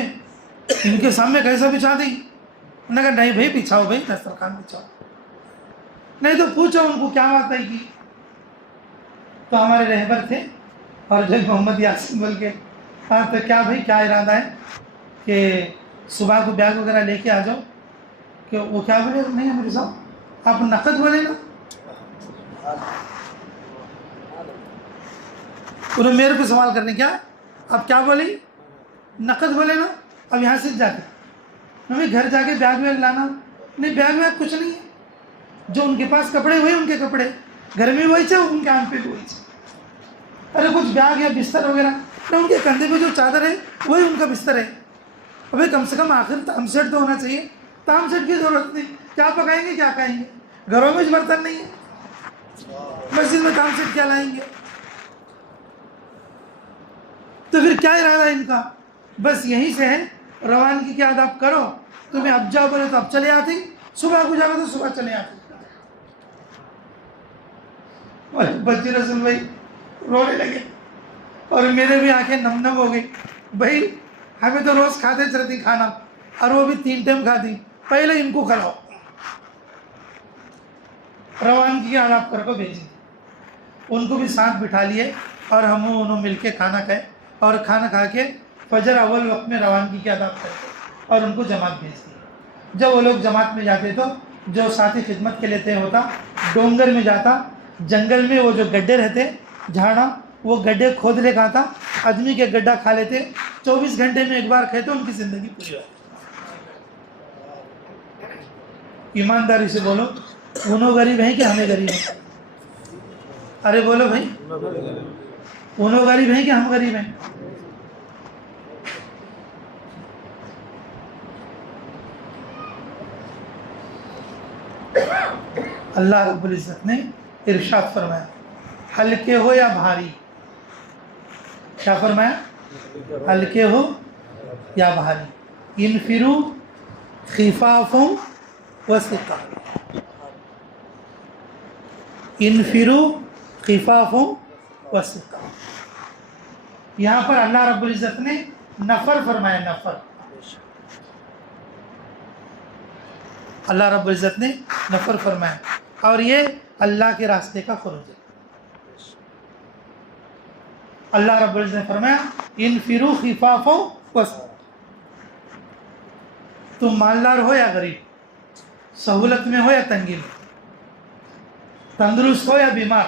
ان کے سامنے کیسا بچھا دی. انہوں نے کہا نہیں بھائی بچھاؤ بھائی, دسترخوان بچھاؤ, نہیں تو پوچھو ان کو کیا بات ہے کی. تو ہمارے رہبر تھے, اور جو محمد یاسین بول کے, ہاں تو کیا بھائی کیا ارادہ ہے کہ صبح کو بیگ وغیرہ لے کے آ جاؤ. کہ وہ کیا بولے, نہیں میرے صاحب آپ نقد بولے نا. انہوں میرے کو سوال کرنے کیا اب کیا بولی؟ نقد بولے نا. اب یہاں سے جاتے ہمیں گھر جا کے بیگ ویگ لانا نہیں, بیگ میں کچھ نہیں ہے. جو ان کے پاس کپڑے وہی ان کے کپڑے, گھر میں وہی چاہے, ان کے آنکھ پہ بھی وہی چاہے. ارے کچھ بیگ یا بستر وغیرہ نہیں, ان کے کندھے پہ جو چادر ہے وہی ان کا بستر ہے. ابھی کم سے کم آخر تام سیٹ تو ہونا چاہیے. تام سیٹ کی ضرورت نہیں. کیا پکائیں گے, کیا کھائیں گے؟ گھروں میں برتن نہیں ہے, مسجد میں تام سیٹ کیا لائیں گے؟ تو پھر کیا ارادہ ان کا؟ بس یہیں سے ہے روانگی کی آداب کرو. تمہیں اب جاؤ بولے تو اب چلے آتی, صبح کو جاؤ تو صبح چلے آتی. بچی رسول بھائی رونے لگے اور میرے بھی آنکھیں نم نم ہو گئی. بھائی ہمیں تو روز کھاتے چلتی کھانا, اور وہ بھی 3 ٹائم کھاتی, پہلے ان کو کھلاؤ. روانگی کی آداب کر کو بھیجی. ان کو بھی ساتھ بٹھا لیے اور ہم انہوں مل کے کھانا کھائے, اور کھانا کھا کے فجر اول وقت میں روانگی کی آداب کرتے اور ان کو جماعت بھیج دی. جب وہ لوگ جماعت میں جاتے تو جو ساتھی خدمت کے لیے طے ہوتا ڈونگر میں جاتا, جنگل میں وہ جو گڈھے رہتے جھاڑا, وہ گڈھے کھود لے کھاتا, آدمی کے گڈھا کھا لیتے, 24 گھنٹے میں ایک بار کھائے تو ان کی زندگی پوری ہو. ایمانداری سے بولو, انہوں غریب ہیں کہ ہمیں غریب ہیں؟ ارے بولو بھائی, انہوں غریب ہیں کہ ہم غریب ہیں؟ اللہ رب العزت نے ارشاد فرمایا ہلکے ہو یا بھاری. کیا فرمایا؟ ہلکے ہو یا بھاری. انفرو خفافا وثقالا, انفرو خفافا وثقالا. یہاں پر اللہ رب العزت نے نفر فرمایا, نفر. اللہ رب العزت نے نفر فرمایا, اور یہ اللہ کے راستے کا خروج ہے. اللہ رب العزت نے فرمایا انفروا خفافا وثقالا. تم مالدار ہو یا غریب, سہولت میں ہو یا تنگی میں, تندرست ہو یا بیمار,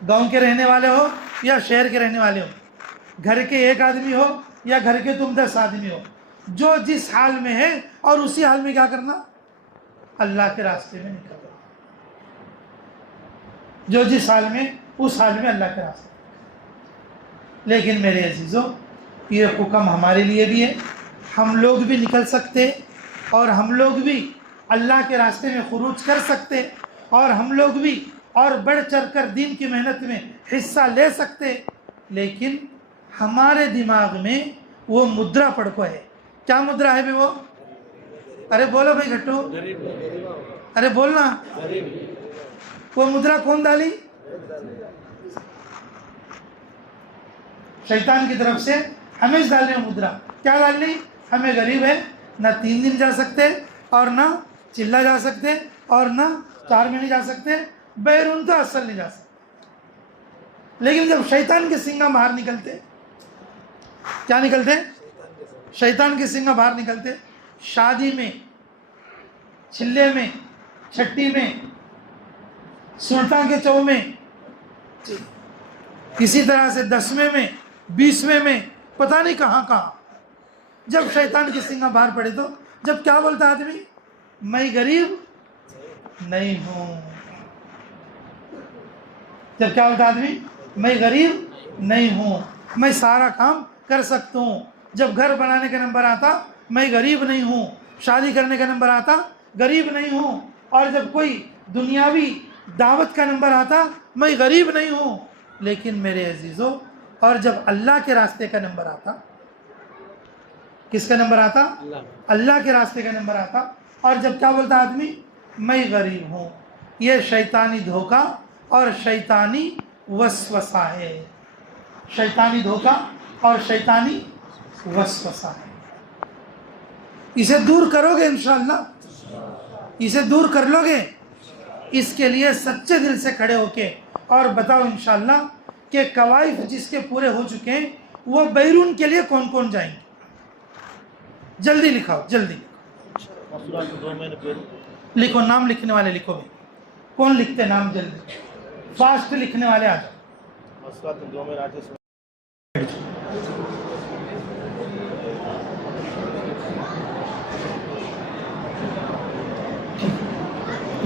گاؤں کے رہنے والے ہو یا شہر کے رہنے والے ہو, گھر کے ایک آدمی ہو یا گھر کے تم 10 آدمی ہو, جو جس حال میں ہے اور اسی حال میں کیا کرنا؟ اللہ کے راستے میں نکلنا. جو جس حال میں اس حال میں اللہ کے راستے. لیکن میرے عزیزوں, یہ حکم ہمارے لیے بھی ہے, ہم لوگ بھی نکل سکتے اور ہم لوگ بھی اللہ کے راستے میں خروج کر سکتے, اور ہم لوگ بھی اور بڑھ چڑھ کر دین کی محنت میں حصہ لے سکتے. لیکن ہمارے دماغ میں وہ مدرا پڑکو ہے. کیا مدرا ہے بھی وہ؟ ارے بولو بھائی گھٹو, ارے بولنا. وہ مدرا کون ڈالی؟ شیطان کی طرف سے ہمیں ڈالنے مدرا. کیا ڈالنی؟ ہمیں غریب ہے, نہ 3 دن جا سکتے اور نہ چلا جا سکتے اور نہ 4 مہینے جا سکتے, بیرون تو اصل نہیں جا سکتے. لیکن جب شیطان کے سنگا باہر نکلتے, کیا نکلتے؟ شیطان کے سنگا باہر نکلتے. شادی میں, چلے میں, چھٹی میں, سلطان کے چو میں, کسی طرح سے 10ویں میں, 20ویں میں, پتہ نہیں کہاں کہاں. جب شیطان کی سنگا باہر پڑے تو جب کیا بولتا آدمی؟ میں غریب نہیں ہوں. جب کیا بولتا آدمی؟ میں غریب نہیں ہوں, میں سارا کام کر سکتا ہوں. جب گھر بنانے کا نمبر آتا میں غریب نہیں ہوں, شادی کرنے کا نمبر آتا غریب نہیں ہوں, اور جب کوئی دنیاوی دعوت کا نمبر آتا میں غریب نہیں ہوں. لیکن میرے عزیزوں, اور جب اللہ کے راستے کا نمبر آتا, کس کا نمبر آتا؟ اللہ کے راستے کا نمبر آتا, اور جب کیا بولتا آدمی؟ میں غریب ہوں. یہ شیطانی دھوکہ اور شیطانی وسوسہ ہے. شیطانی دھوکہ اور شیطانی وسوسہ ہے. اسے دور کرو گے انشاءاللہ, اسے دور کر لو گے. اس کے لیے سچے دل سے کھڑے ہو کے اور بتاؤ انشاءاللہ کہ قوائف جس کے پورے ہو چکے ہیں وہ بیرون کے لیے کون کون جائیں گے؟ جلدی لکھاؤ, جلدی لکھو, نام لکھنے والے لکھو بھائی. کون لکھتے نام؟ جلدی فاسٹ لکھنے والے آ جاؤ.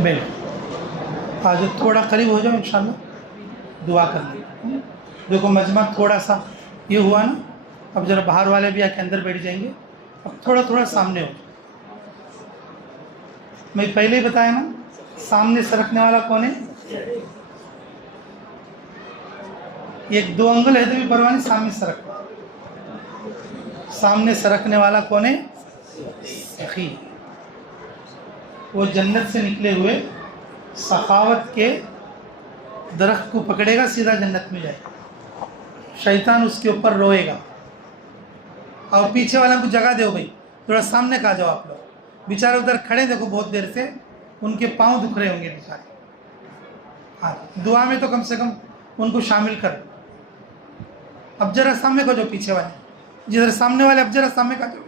بیٹھ آج تھوڑا قریب ہو جاؤ انشاءاللہ دعا کر لیں. دیکھو مجمع تھوڑا سا یہ ہوا نا, اب ذرا باہر والے بھی آ کے اندر بیٹھ جائیں گے, اب تھوڑا تھوڑا سامنے ہو. میں پہلے ہی بتایا نا سامنے سرکنے والا کون ہے؟ ایک دو انگل ہے تو بھی پرواہ نہیں, سامنے سرک. سامنے سرکنے والا کون ہے؟ سخی. وہ جنت سے نکلے ہوئے سخاوت کے درخت کو پکڑے گا, سیدھا جنت میں جائے گا. شیطان اس کے اوپر روئے گا. اور پیچھے والوں کو جگہ دو بھائی, تھوڑا سامنے کا جاؤ آپ لوگ. بیچارے ادھر کھڑے دیکھو بہت دیر سے, ان کے پاؤں دکھ رہے ہوں گے بیچارے. ہاں دعا میں تو کم سے کم ان کو شامل کر. اب ذرا سامنے کو جو پیچھے والے, جدھر سامنے والے اب ذرا سامنے کا جو,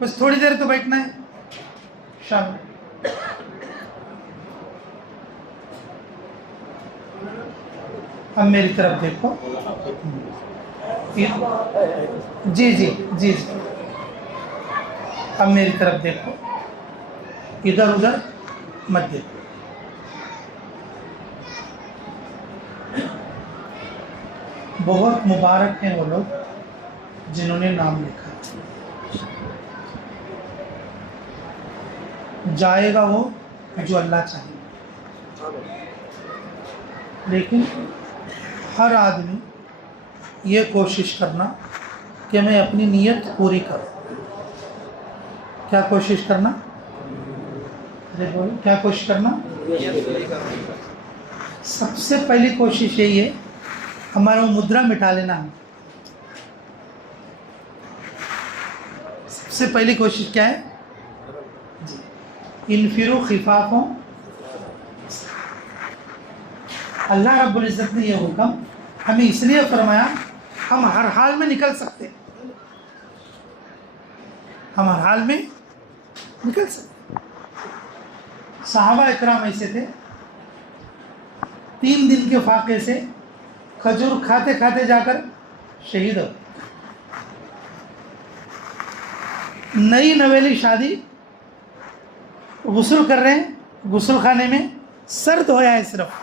بس تھوڑی دیر تو بیٹھنا ہے. شامل اب میری طرف دیکھو. جی جی جی جی اب میری طرف دیکھو, ادھر ادھر مت دیکھو. بہت مبارک ہیں وہ لوگ جنہوں نے نام لکھا. جائے گا وہ جو اللہ چاہے, لیکن ہر آدمی یہ کوشش کرنا کہ میں اپنی نیت پوری کروں. کیا کوشش کرنا؟ ارے بولو کیا کوشش کرنا؟ سب سے پہلی کوشش یہی ہے ہمارا وہ مدرا مٹا لینا ہے. سب سے پہلی کوشش کیا ہے؟ انفروا خفافا. اللہ رب العزت نے یہ حکم ہمیں اس لیے فرمایا ہم ہر حال میں نکل سکتے, ہم ہر حال میں نکل سکتے. صحابہ اکرام ایسے تھے 3 دن کے فاقے سے کھجور کھاتے کھاتے جا کر شہید ہو. نئی نویلی شادی, غسل کر رہے ہیں, غسل خانے میں سر دھویا ہے صرف.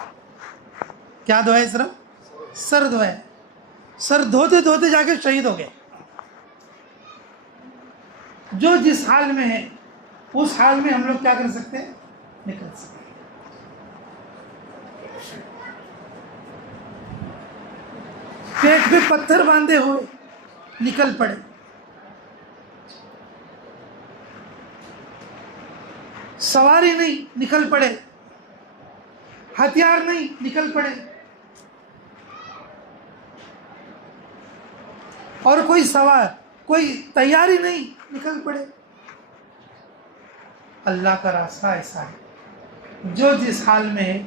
کیا دھویا ہے؟ صرف سر دھویا ہے. سر دھوتے دھوتے جا کے شہید ہو گئے. جو جس حال میں ہے اس حال میں ہم لوگ کیا کر سکتے ہیں؟ نکل سکتے. پیٹ پہ پتھر باندھے ہوئے نکل پڑے. سواری نہیں نکل پڑے, ہتھیار نہیں نکل پڑے, اور کوئی سوار کوئی تیاری نہیں نکل پڑے. اللہ کا راستہ ایسا ہے جو جس حال میں ہے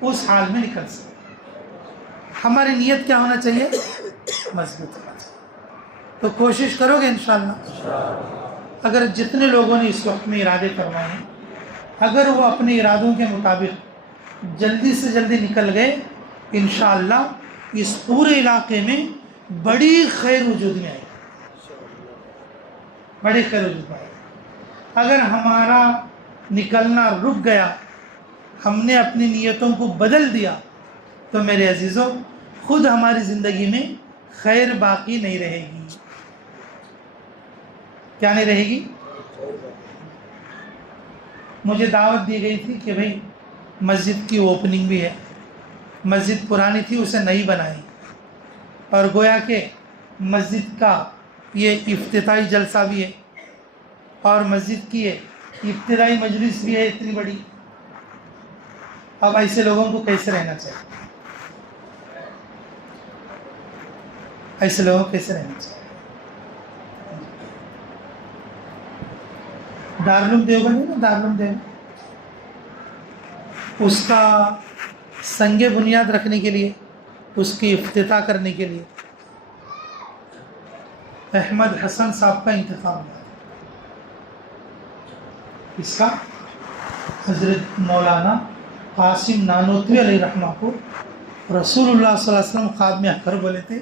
اس حال میں نکل سکے. ہماری نیت کیا ہونا چاہیے؟ مضبوط ہونا چاہیے. تو کوشش کرو گے انشاءاللہ. اگر جتنے لوگوں نے اس وقت میں ارادے فرمائے ہیں, اگر وہ اپنے ارادوں کے مطابق جلدی سے جلدی نکل گئے, انشاءاللہ اس پورے علاقے میں بڑی خیر وجود میں آئے, بڑی خیر وجود میں آئے. اگر ہمارا نکلنا رک گیا, ہم نے اپنی نیتوں کو بدل دیا, تو میرے عزیزوں خود ہماری زندگی میں خیر باقی نہیں رہے گی. کیا نہیں رہے گی؟ مجھے دعوت دی گئی تھی کہ بھئی مسجد کی اوپننگ بھی ہے. مسجد پرانی تھی, اسے نئی بنائی, اور گویا کہ مسجد کا یہ افتتاحی جلسہ بھی ہے, اور مسجد کی یہ ابتدائی مجلس بھی ہے اتنی بڑی. اب ایسے لوگوں کو کیسے رہنا چاہیے؟ ایسے لوگوں کو کیسے رہنا چاہیے؟ دارالعلوم دیوبند ہے نا, دارالعلوم دیوبند, اس کا سنگ بنیاد رکھنے کے لیے, اس کی افتتاح کرنے کے لیے احمد حسن صاحب کا انتخاب ہوا. اس کا حضرت مولانا قاسم نانوتوی علیہ رحمہ کو رسول اللہ صلی اللہ علیہ وسلم خواب میں آ کر بولے تھے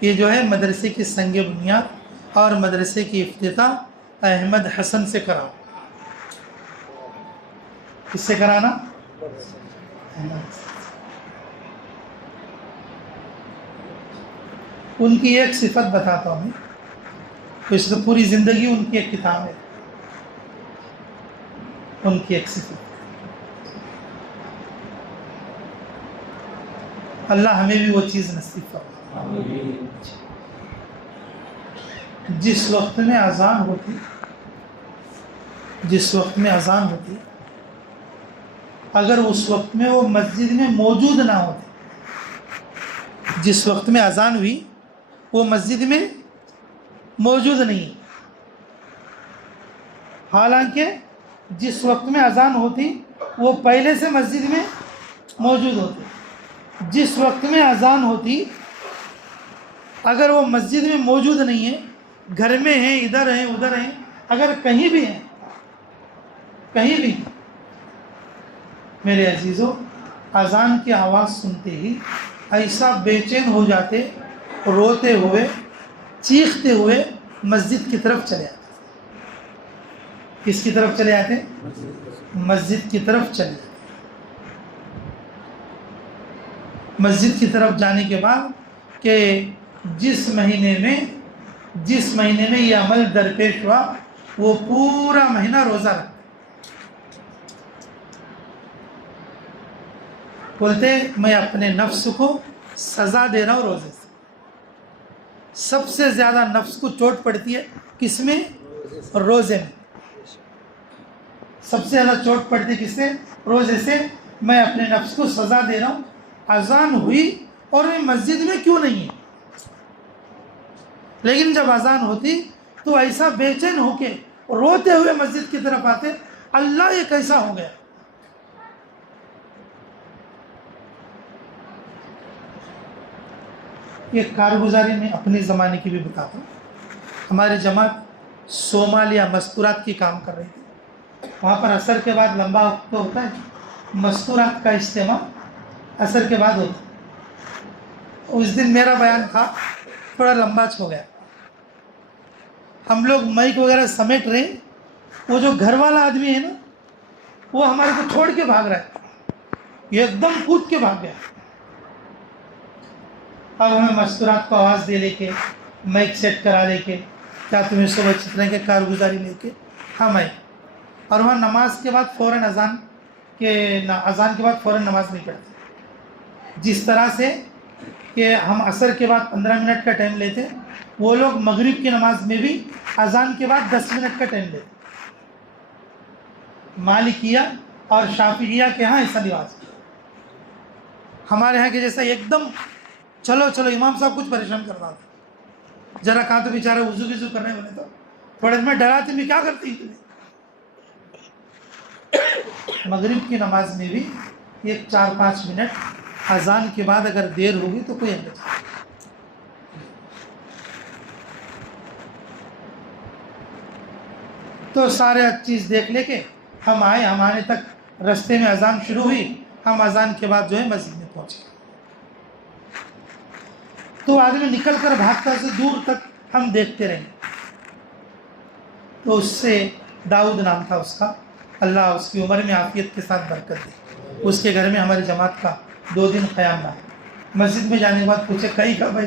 یہ جو ہے مدرسے کی سنگ بنیاد اور مدرسے کی افتتاح احمد حسن سے کراؤ. کس سے کرانا؟ ان کی ایک صفت بتاتا ہوں میں، اس تو پوری زندگی ان کی ایک کتاب ہے، ان کی ایک صفت۔ اللہ ہمیں بھی وہ چیز نصیب فرمائے۔ جس وقت میں اذان ہوتی اگر اس وقت میں وہ مسجد میں موجود نہ ہوتے، جس وقت میں اذان ہوئی وہ مسجد میں موجود نہیں، حالانکہ جس وقت میں اذان ہوتی وہ پہلے سے مسجد میں موجود ہوتے، جس وقت میں اذان ہوتی اگر وہ مسجد میں موجود نہیں ہے، گھر میں ہیں، ادھر ہیں، ادھر ہیں، اگر کہیں بھی ہیں، کہیں بھی، میرے عزیزو، اذان کی آواز سنتے ہی ایسا بے چین ہو جاتے، روتے ہوئے، چیختے ہوئے مسجد کی طرف چلے آتے۔ کس کی طرف چلے آتے؟ مسجد کی طرف چلے آتے۔ مسجد کی طرف جانے کے بعد کہ جس مہینے میں یہ عمل درپیش ہوا وہ پورا مہینہ روزہ رکھتے، بولتے میں اپنے نفس کو سزا دے رہا ہوں روزے سے۔ سب سے زیادہ نفس کو چوٹ پڑتی ہے کس میں؟ روزے میں۔ سب سے زیادہ چوٹ پڑتی ہے کس سے؟ روزے سے۔ میں اپنے نفس کو سزا دے رہا ہوں، اذان ہوئی اور میں مسجد میں کیوں نہیں ہے، لیکن جب اذان ہوتی تو ایسا بے چین ہو کے روتے ہوئے مسجد کی طرف آتے، اللہ یہ کیسا ہو گیا۔ یہ کارگزاری میں اپنے زمانے کی بھی بتاتا ہوں۔ ہماری جماعت صومالیہ مستورات کی کام کر رہی تھی، وہاں پر عصر کے بعد لمبا وقت تو ہوتا ہے، مستورات کا اجتماع عصر کے بعد ہوتا۔ اس دن میرا بیان تھا، تھوڑا لمبا ہو گیا، ہم لوگ مائک وغیرہ سمیٹ رہے ہیں، وہ جو گھر والا آدمی ہے نا وہ ہمارے کو چھوڑ کے بھاگ رہا ہے، یہ ایک دم کود کے بھاگ گیا۔ اب ہمیں مستورات کو آواز دے لے کے مائک سیٹ کرا لے کے کیا تمہیں صبح چترے کے کارگزاری لے کے ہم آئے، اور وہاں نماز کے بعد فوراً اذان کے بعد فوراً نماز نہیں پڑھتے، جس طرح سے کہ ہم عصر کے بعد 15 منٹ کا ٹائم لیتے، وہ لوگ مغرب کی نماز میں بھی اذان کے بعد 10 منٹ کا ٹائم لیتے۔ مالکیہ اور شافعیہ کے ہاں ایسا رواج، ہمارے ہاں کے جیسا ایک دم چلو امام صاحب کچھ پریشان کرتا تھا، ذرا کہاں تو بیچارہ وضو کرنے والے تو تھوڑے میں ڈراتے میں کیا کرتی ہیں تمہیں۔ مغرب کی نماز میں بھی ایک 4-5 منٹ اذان کے بعد اگر دیر ہوگی تو کوئی اندر جائے۔ تو سارے چیز دیکھ لے کے ہم آئے، ہمارے تک رستے میں اذان شروع ہوئی، ہم اذان کے بعد جو ہے مسجد میں پہنچے، تو آدمی نکل کر بھاگتا سے دور تک ہم دیکھتے رہے۔ تو اس سے داؤد نام تھا اس کا، اللہ اس کی عمر میں عافیت کے ساتھ برکت دے۔ اس کے گھر میں ہماری جماعت کا 2 دن قیام رہا۔ مسجد میں جانے کے بعد پوچھے کہیں کا بھائی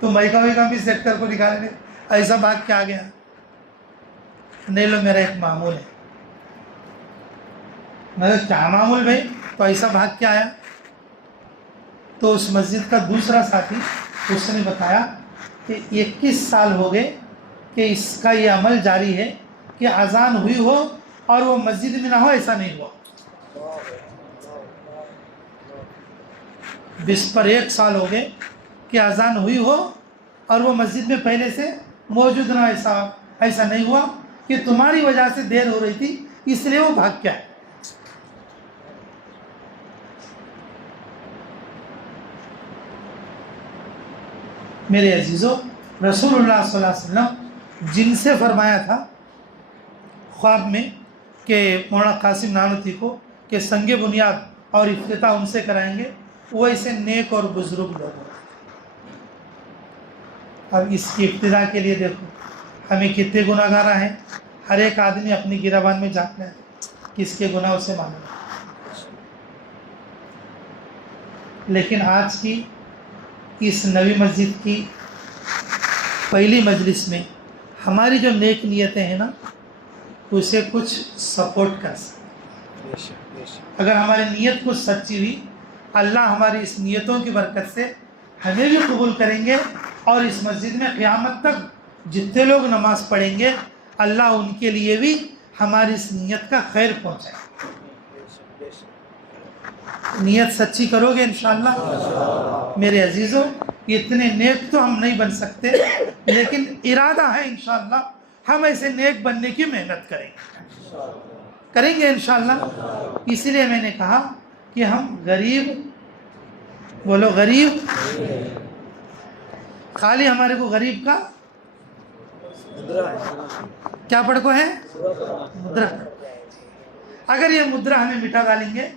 تو مائکا وائکا بھی سیٹ کر کو نکالنے، ایسا بھاگ کے آ گیا۔ نہیں لو میرا ایک معمول ہے۔ میں نے کیا معمول بھائی؟ تو ایسا بھاگ کے آیا۔ تو اس مسجد کا دوسرا ساتھی اس نے بتایا کہ 21 سال ہو گئے کہ اس کا یہ عمل جاری ہے کہ اذان ہوئی ہو اور وہ مسجد میں نہ ہو، ایسا نہیں ہوا۔ 20 پر 1 سال ہو گئے کہ اذان ہوئی ہو اور وہ مسجد میں پہلے سے موجود نہ، ایسا نہیں ہوا کہ تمہاری وجہ سے دیر ہو رہی تھی اس لیے وہ بھاگ کے آئے۔ میرے عزیزو، رسول اللہ صلی اللہ علیہ وسلم جن سے فرمایا تھا خواب میں کہ مولانا قاسم نانوتوی کو کہ سنگ بنیاد اور افتتاح ان سے کرائیں گے، وہ ایسے نیک اور بزرگ لوگ ہیں۔ اب اس کی ابتدا کے لیے دیکھو ہمیں کتنے گناہ گار ہیں، ہر ایک آدمی اپنی گریبان میں جھانک رہا ہے اس کے گناہ اسے معلوم ہے. لیکن آج کی اس نوی مسجد کی پہلی مجلس میں ہماری جو نیک نیتیں ہیں نا اسے کچھ سپورٹ کر سکتے. اگر ہماری نیت کچھ سچی ہوئی اللہ ہماری اس نیتوں کی برکت سے ہمیں بھی قبول کریں گے اور اس مسجد میں قیامت تک جتنے لوگ نماز پڑھیں گے اللہ ان کے لیے بھی ہماری اس نیت کا خیر پہنچائے. نیت سچی کرو گے انشاءاللہ. میرے عزیزوں اتنے نیک تو ہم نہیں بن سکتے لیکن ارادہ ہے انشاءاللہ ہم ایسے نیک بننے کی محنت کریں گے انشاءاللہ. اس لیے میں نے کہا کہ ہم غریب بولو غریب خالی ہمارے کو غریب کا کیا پڑھ کو ہے مدرا. اگر یہ مدرا ہمیں مٹا ڈالیں گے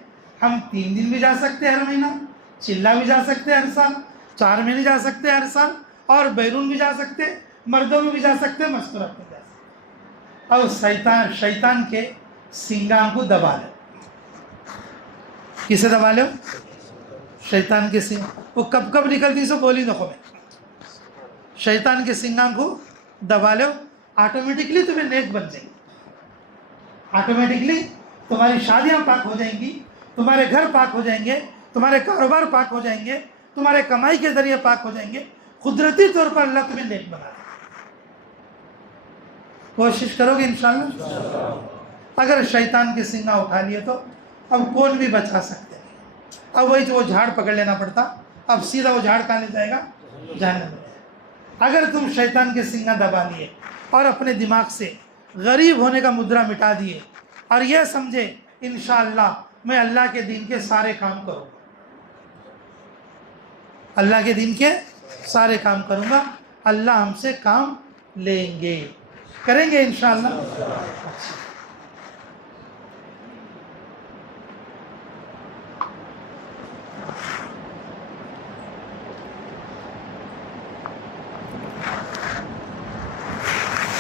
ہم 3 دن بھی جا سکتے ہیں ہر مہینہ, چلا بھی جا سکتے ہیں ہر سال, 4 مہینے جا سکتے ہیں ہر سال, اور بیرون بھی جا سکتے, مردوں میں بھی جا سکتے, مستورات میں جا سکتے. اور شیطان کے سنگام کو دبا لو. کسے دبا لو؟ شیطان کے سنگ. وہ کب نکلتی سو بولی دو میں. شیطان کے سنگام کو دبا لو, آٹومیٹکلی تمہیں نیک بن جائیں گے. آٹومیٹکلی تمہاری شادیاں پاک ہو جائیں گی, تمہارے گھر پاک ہو جائیں گے, تمہارے کاروبار پاک ہو جائیں گے, تمہارے کمائی کے ذریعے پاک ہو جائیں گے. قدرتی طور پر اللہ تمہیں نیک بنا دے. کوشش کرو گے انشاءاللہ. اگر شیطان کے سنگا اٹھا لیے تو اب کون بھی بچا سکتے نہیں. اب وہی جو وہ جھاڑ پکڑ لینا پڑتا, اب سیدھا وہ جھاڑ کہاں لے جائے گا؟ جہنم میں. اگر تم شیطان کے سنگا دبا لیے اور اپنے دماغ سے غریب ہونے کا مدرا مٹا دیے اور یہ سمجھے انشاءاللہ میں اللہ کے دین کے سارے کام کروں گا, اللہ کے دین کے سارے کام کروں گا, اللہ ہم سے کام لیں گے, کریں گے انشاءاللہ.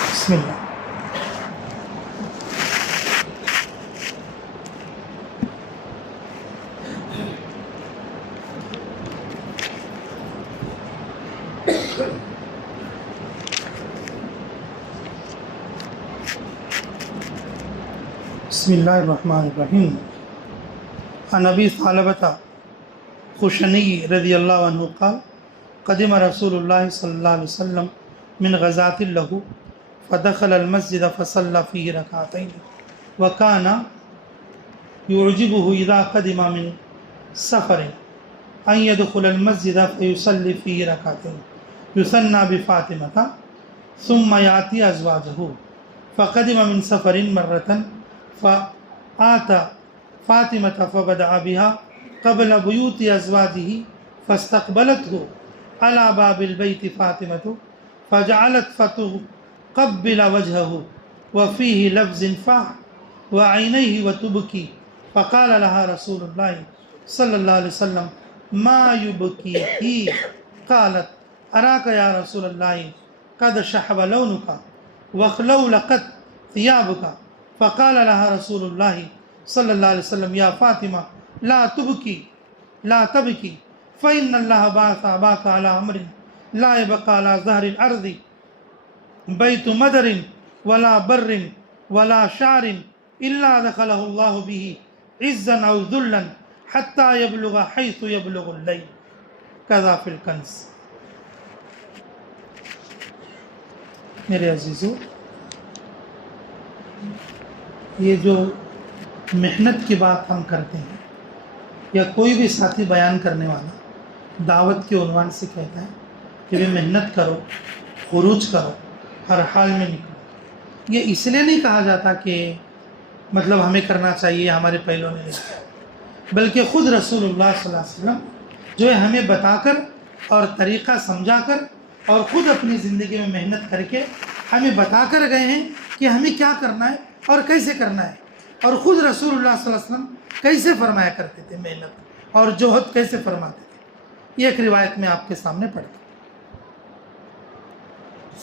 بسم اللہ. بسم اللہ الرحمن الرحیم. عن ابی ثعلبۃ خشنی رضی اللہ عنہ قال قدم رسول اللہ صلی اللہ علیہ وسلم من غزاة له فدخل المسجد فصلى فيه ركعتين وكان يعجبه إذا قدم من سفر أن يدخل المسجد فيصلي فيه ركعتين يثنى بفاطمة ثم يأتي أزواجه. فقدم من سفر مرة فآتى فاطمة فبدأ بها قبل بيوت أزواجه فاستقبلته على باب البيت فاطمة فجعلت فتقبل وجهه وفيه لفظ فاح وعينيه وتبكي. فقال لها رسول الله صلى الله عليه وسلم ما يبكيك؟ قالت أراك يا رسول الله قد شحب لونك وخلولقت ثيابك. فقال لها رسول الله صلى الله عليه وسلم يا فاطمة لا تبكي فإن الله بعث أباك على أمر لا يبقى على ظهر الأرض بيت مدر ولا بر ولا شعر إلا دخله الله به عزا أو ذلا حتى يبلغ حيث يبلغ الليل كذا في الكنز. میرے عزیزو, یہ جو محنت کی بات ہم کرتے ہیں یا کوئی بھی ساتھی بیان کرنے والا دعوت کے عنوان سے کہتا ہے کہ بھی محنت کرو, خروج کرو, ہر حال میں نکلو. یہ اس لیے نہیں کہا جاتا کہ مطلب ہمیں کرنا چاہیے, ہمارے پہلوں نے نہیں کہا, بلکہ خود رسول اللہ صلی اللہ علیہ وسلم جو ہے ہمیں بتا کر اور طریقہ سمجھا کر اور خود اپنی زندگی میں محنت کر کے ہمیں بتا کر گئے ہیں کہ ہمیں کیا کرنا ہے اور کیسے کرنا ہے. اور خود رسول اللہ صلی اللہ علیہ وسلم کیسے فرمایا کرتے تھے, محنت اور جوہد کیسے فرماتے تھے. یہ ایک روایت میں آپ کے سامنے پڑھتا ہوں.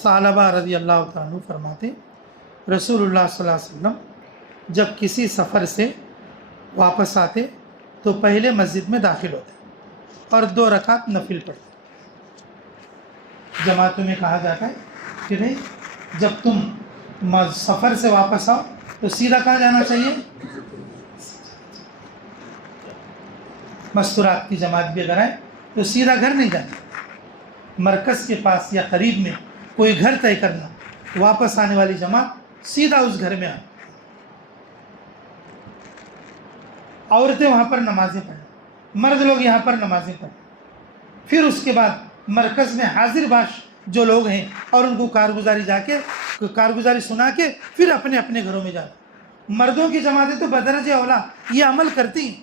ثعلبہ رضی اللہ تعالیٰ عنہ فرماتے رسول اللہ صلی اللہ علیہ وسلم جب کسی سفر سے واپس آتے تو پہلے مسجد میں داخل ہوتے اور 2 رکعت نفل پڑھتے. جماعتوں میں کہا جاتا ہے کہ نہیں، جب تم سفر سے واپس آؤ تو سیدھا کہاں جانا چاہیے؟ مستورات کی جماعت بھی اگر آئے تو سیدھا گھر نہیں جانا، مرکز کے پاس یا قریب میں کوئی گھر طے کرنا، واپس آنے والی جماعت سیدھا اس گھر میں آنا. عورتیں وہاں پر نمازیں پڑھیں، مرد لوگ یہاں پر نمازیں پڑھیں. پھر اس کے بعد مرکز میں حاضر باش جو لوگ ہیں اور ان کو کارگزاری سنا کے پھر اپنے اپنے گھروں میں جانا. مردوں کی جماعتیں تو بدرجہ اولا یہ عمل کرتی ہیں،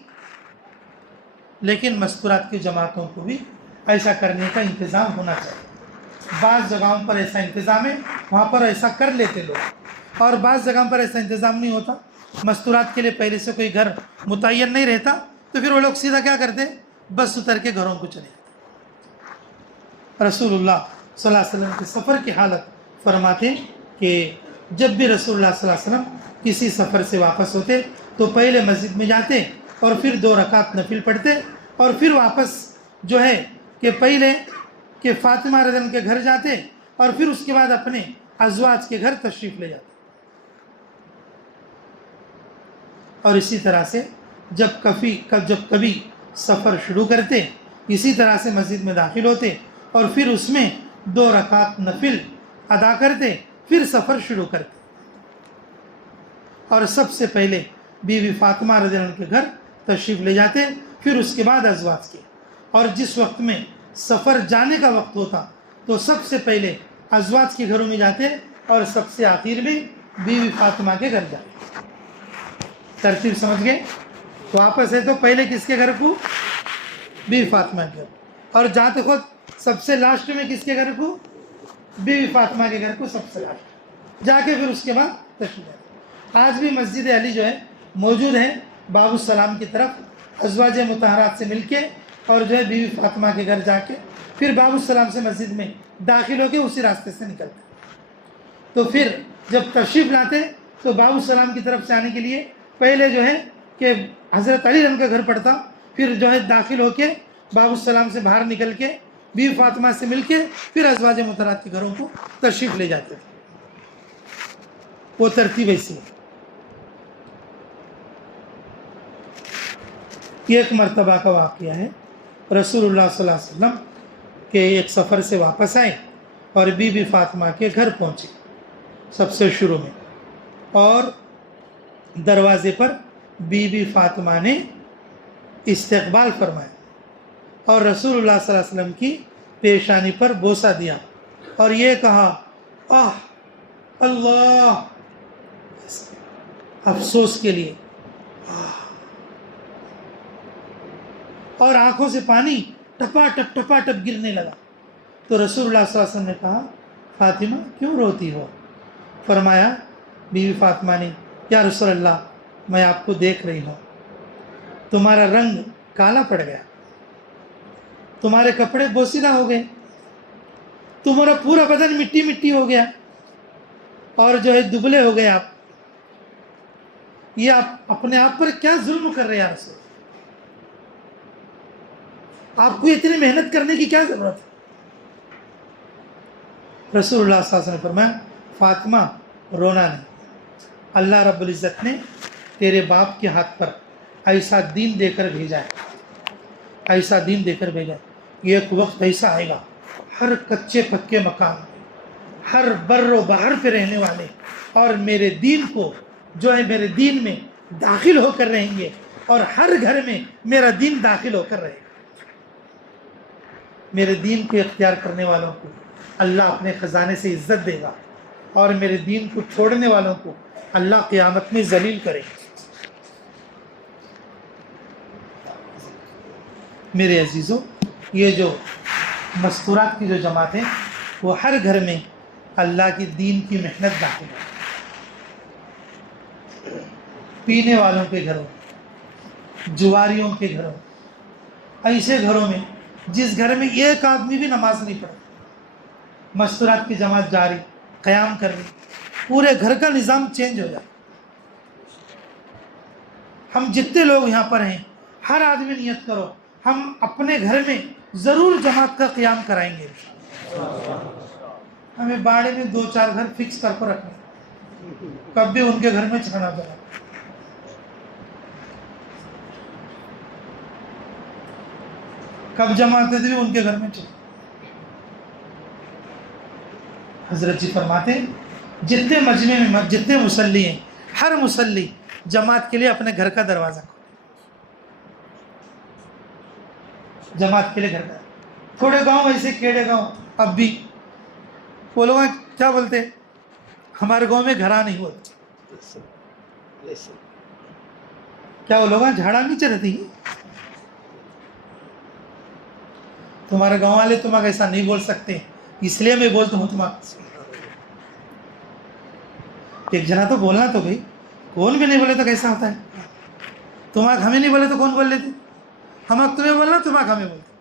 لیکن مستورات کی جماعتوں کو بھی ایسا کرنے کا انتظام ہونا چاہیے. بعض جگہوں پر ایسا انتظام ہے، وہاں پر ایسا کر لیتے لوگ، اور بعض جگہوں پر ایسا انتظام نہیں ہوتا. مستورات کے لیے پہلے سے کوئی گھر متعین نہیں رہتا تو پھر وہ لوگ سیدھا کیا کرتے، بس اتر کے گھروں کو چلے جاتے. رسول اللہ صلی اللہ علیہ وسلم کے سفر کی حالت فرماتے کہ جب بھی رسول اللہ صلی اللہ علیہ وسلم کسی سفر سے واپس ہوتے تو پہلے مسجد میں جاتے اور پھر 2 رکعت نفل پڑھتے اور پھر واپس جو ہے کہ پہلے کہ فاطمہ رضی اللہ عنہا کے گھر جاتے اور پھر اس کے بعد اپنے ازواج کے گھر تشریف لے جاتے. اور اسی طرح سے جب کبھی سفر شروع کرتے اسی طرح سے مسجد میں داخل ہوتے اور پھر اس میں 2 رکعت نفل ادا کرتے، پھر سفر شروع کرتے. اور سب سے پہلے بی بی فاطمہ رضی اللہ عنہا کے گھر تشریف لے جاتے، پھر اس کے بعد ازواج کے. اور جس وقت میں سفر جانے کا وقت ہوتا تو سب سے پہلے ازواج کے گھروں میں جاتے اور سب سے آخر میں بی بی فاطمہ کے گھر جاتے. ترتیب سمجھ گئے؟ واپس ہے تو پہلے کس کے گھر کو؟ بی بی فاطمہ کے گھر. اور جاتے خود سب سے لاسٹ میں کس کے گھر کو؟ بی بی فاطمہ کے گھر کو سب سے لاسٹ جا کے پھر اس کے بعد تشریف جاتے. آج بھی مسجد علی جو ہے موجود ہے باب السلام کی طرف، ازواج مطہرات سے مل کے اور جو ہے بی بی فاطمہ کے گھر جا کے پھر باب السلام سے مسجد میں داخل ہو کے اسی راستے سے نکلتے. تو پھر جب تشریف لاتے تو باب السلام کی طرف سے آنے کے لیے پہلے جو ہے کہ حضرت علی رضی اللہ عنہ کا گھر پڑتا، پھر جو ہے داخل ہو کے باب السلام سے باہر نکل کے بی بی فاطمہ سے مل کے پھر ازواج مطہرات کے گھروں کو تشریف لے جاتے تھے. وہ ترتیب ایسی ہے. یہ ایک مرتبہ کا واقعہ ہے. رسول اللہ صلی اللہ علیہ وسلم کے ایک سفر سے واپس آئے اور بی بی فاطمہ کے گھر پہنچے سب سے شروع میں، اور دروازے پر بی بی فاطمہ نے استقبال فرمایا اور رسول اللہ صلی اللہ علیہ وسلم کی پیشانی پر بوسہ دیا اور یہ کہا، آہ اللہ، افسوس کے لیے، اور آنکھوں سے پانی ٹپا ٹپ گرنے لگا. تو رسول اللہ صلی اللہ علیہ وسلم نے کہا، فاطمہ کیوں روتی ہو؟ فرمایا بی بی فاطمہ نے، یا رسول اللہ میں آپ کو دیکھ رہی ہوں، تمہارا رنگ کالا پڑ گیا، تمہارے کپڑے بوسیدہ ہو گئے، تمہارا پورا بدن مٹی مٹی ہو گیا اور جو ہے دبلے ہو گئے. آپ یہ آپ اپنے آپ پر کیا ظلم کر رہے ہیں یا رسول؟ آپ کو اتنی محنت کرنے کی کیا ضرورت ہے؟ رسول اللہ صلی اللہ علیہ وسلم نے فرمایا، فاطمہ رونا نہیں، اللہ رب العزت نے تیرے باپ کے ہاتھ پر ایسا دین دے کر بھیجا ہے، ایسا دین دے کر بھیجا ہے. یہ ایک وقت ایسا آئے گا ہر کچے پکے مکان، ہر بر و بحر پہ رہنے والے اور میرے دین کو جو ہے میرے دین میں داخل ہو کر رہیں گے، اور ہر گھر میں میرا دین داخل ہو کر رہے گا. میرے دین کو اختیار کرنے والوں کو اللہ اپنے خزانے سے عزت دے گا، اور میرے دین کو چھوڑنے والوں کو اللہ قیامت میں ذلیل کرے گا. میرے عزیزوں، یہ جو مستورات کی جو جماعت ہے وہ ہر گھر میں اللہ کی دین کی محنت داخل ہے. پینے والوں کے گھروں، جواریوں کے گھروں، ایسے گھروں میں جس گھر میں ایک آدمی بھی نماز نہیں پڑھتا، مستورات کی جماعت جاری قیام کر رہی، پورے گھر کا نظام چینج ہو جائے. ہم جتنے لوگ یہاں پر ہیں ہر آدمی نیت کرو ہم اپنے گھر میں ضرور جماعت کا قیام کرائیں گے. ہمیں باڑے میں 2-4 گھر فکس کر کو رکھنا کب بھی ان کے گھر میں چھڑنا پڑا. کب جماعت ہے ان کے گھر میں چھڑنا. حضرت جی فرماتے ہیں جتنے مجمع میں جتنے مصلی ہیں ہر مصلی جماعت کے لیے اپنے گھر کا دروازہ کھولے. جماعت کے لیے گھر کا تھوڑے گاؤں ایسے کھیڑے گاؤں اب بھی وہ لوگ کیا بولتے ہمارے گاؤں میں گھرا نہیں ہوتے. کیا وہ لوگ جھاڑا نیچے رہتی تمہارے گاؤں والے تمہیں ایسا نہیں بول سکتے اس لیے میں بولتا ہوں تمہیں. ایک جنا تو بولنا تو بھائی کون بھی نہیں بولے تو کیسا ہوتا ہے. تمہیں ہمیں نہیں بولے تو کون بول لیتے ہم تمہیں بولنا تمہیں ہمیں بولتے.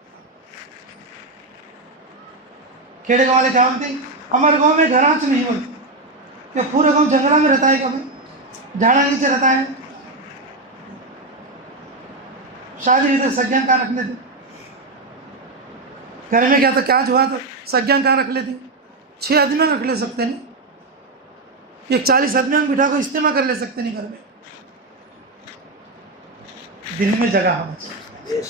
کھیڑے گاؤں والے کیا بولتے ہیں ہمارے گاؤں میں گھراچ نہیں بولتے کہ پورے گاؤں جنگلہ میں رہتا ہے کبھی جھاڑا نیچے رہتا ہے. شادی ادھر سگیاں کہاں رکھ لیتے گھر میں کیا تو کیا ہوا تو سگیاں کہاں رکھ لیتے 6 آدمی رکھ لے سکتے نہیں ایک 40 آدمی بٹھا کو اجتماع کر لے سکتے نہیں گھر میں. دل میں جگہ ہونا چاہیے.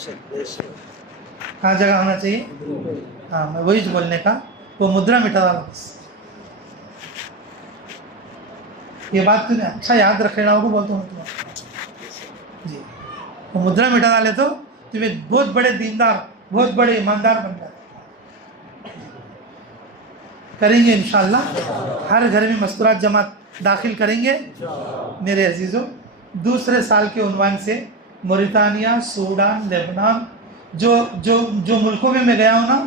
کہاں جگہ ہونا چاہیے ہاں میں وہی بولنے کا وہ مدرا مٹا ڈالا بس. یہ بات تمہیں اچھا یاد رکھ لینا ہوگا بولتا ہوں تمہیں جی. وہ مدرا مٹا ڈالے تو تمہیں بہت بڑے دیندار بہت بڑے ایماندار بن جاتے. کریں گے انشاءاللہ ہر گھر میں مستورات جماعت داخل کریں گے میرے عزیزوں. دوسرے سال کے عنوان سے موریتانیہ سوڈان لبنان جو ملکوں میں گیا ہوں نا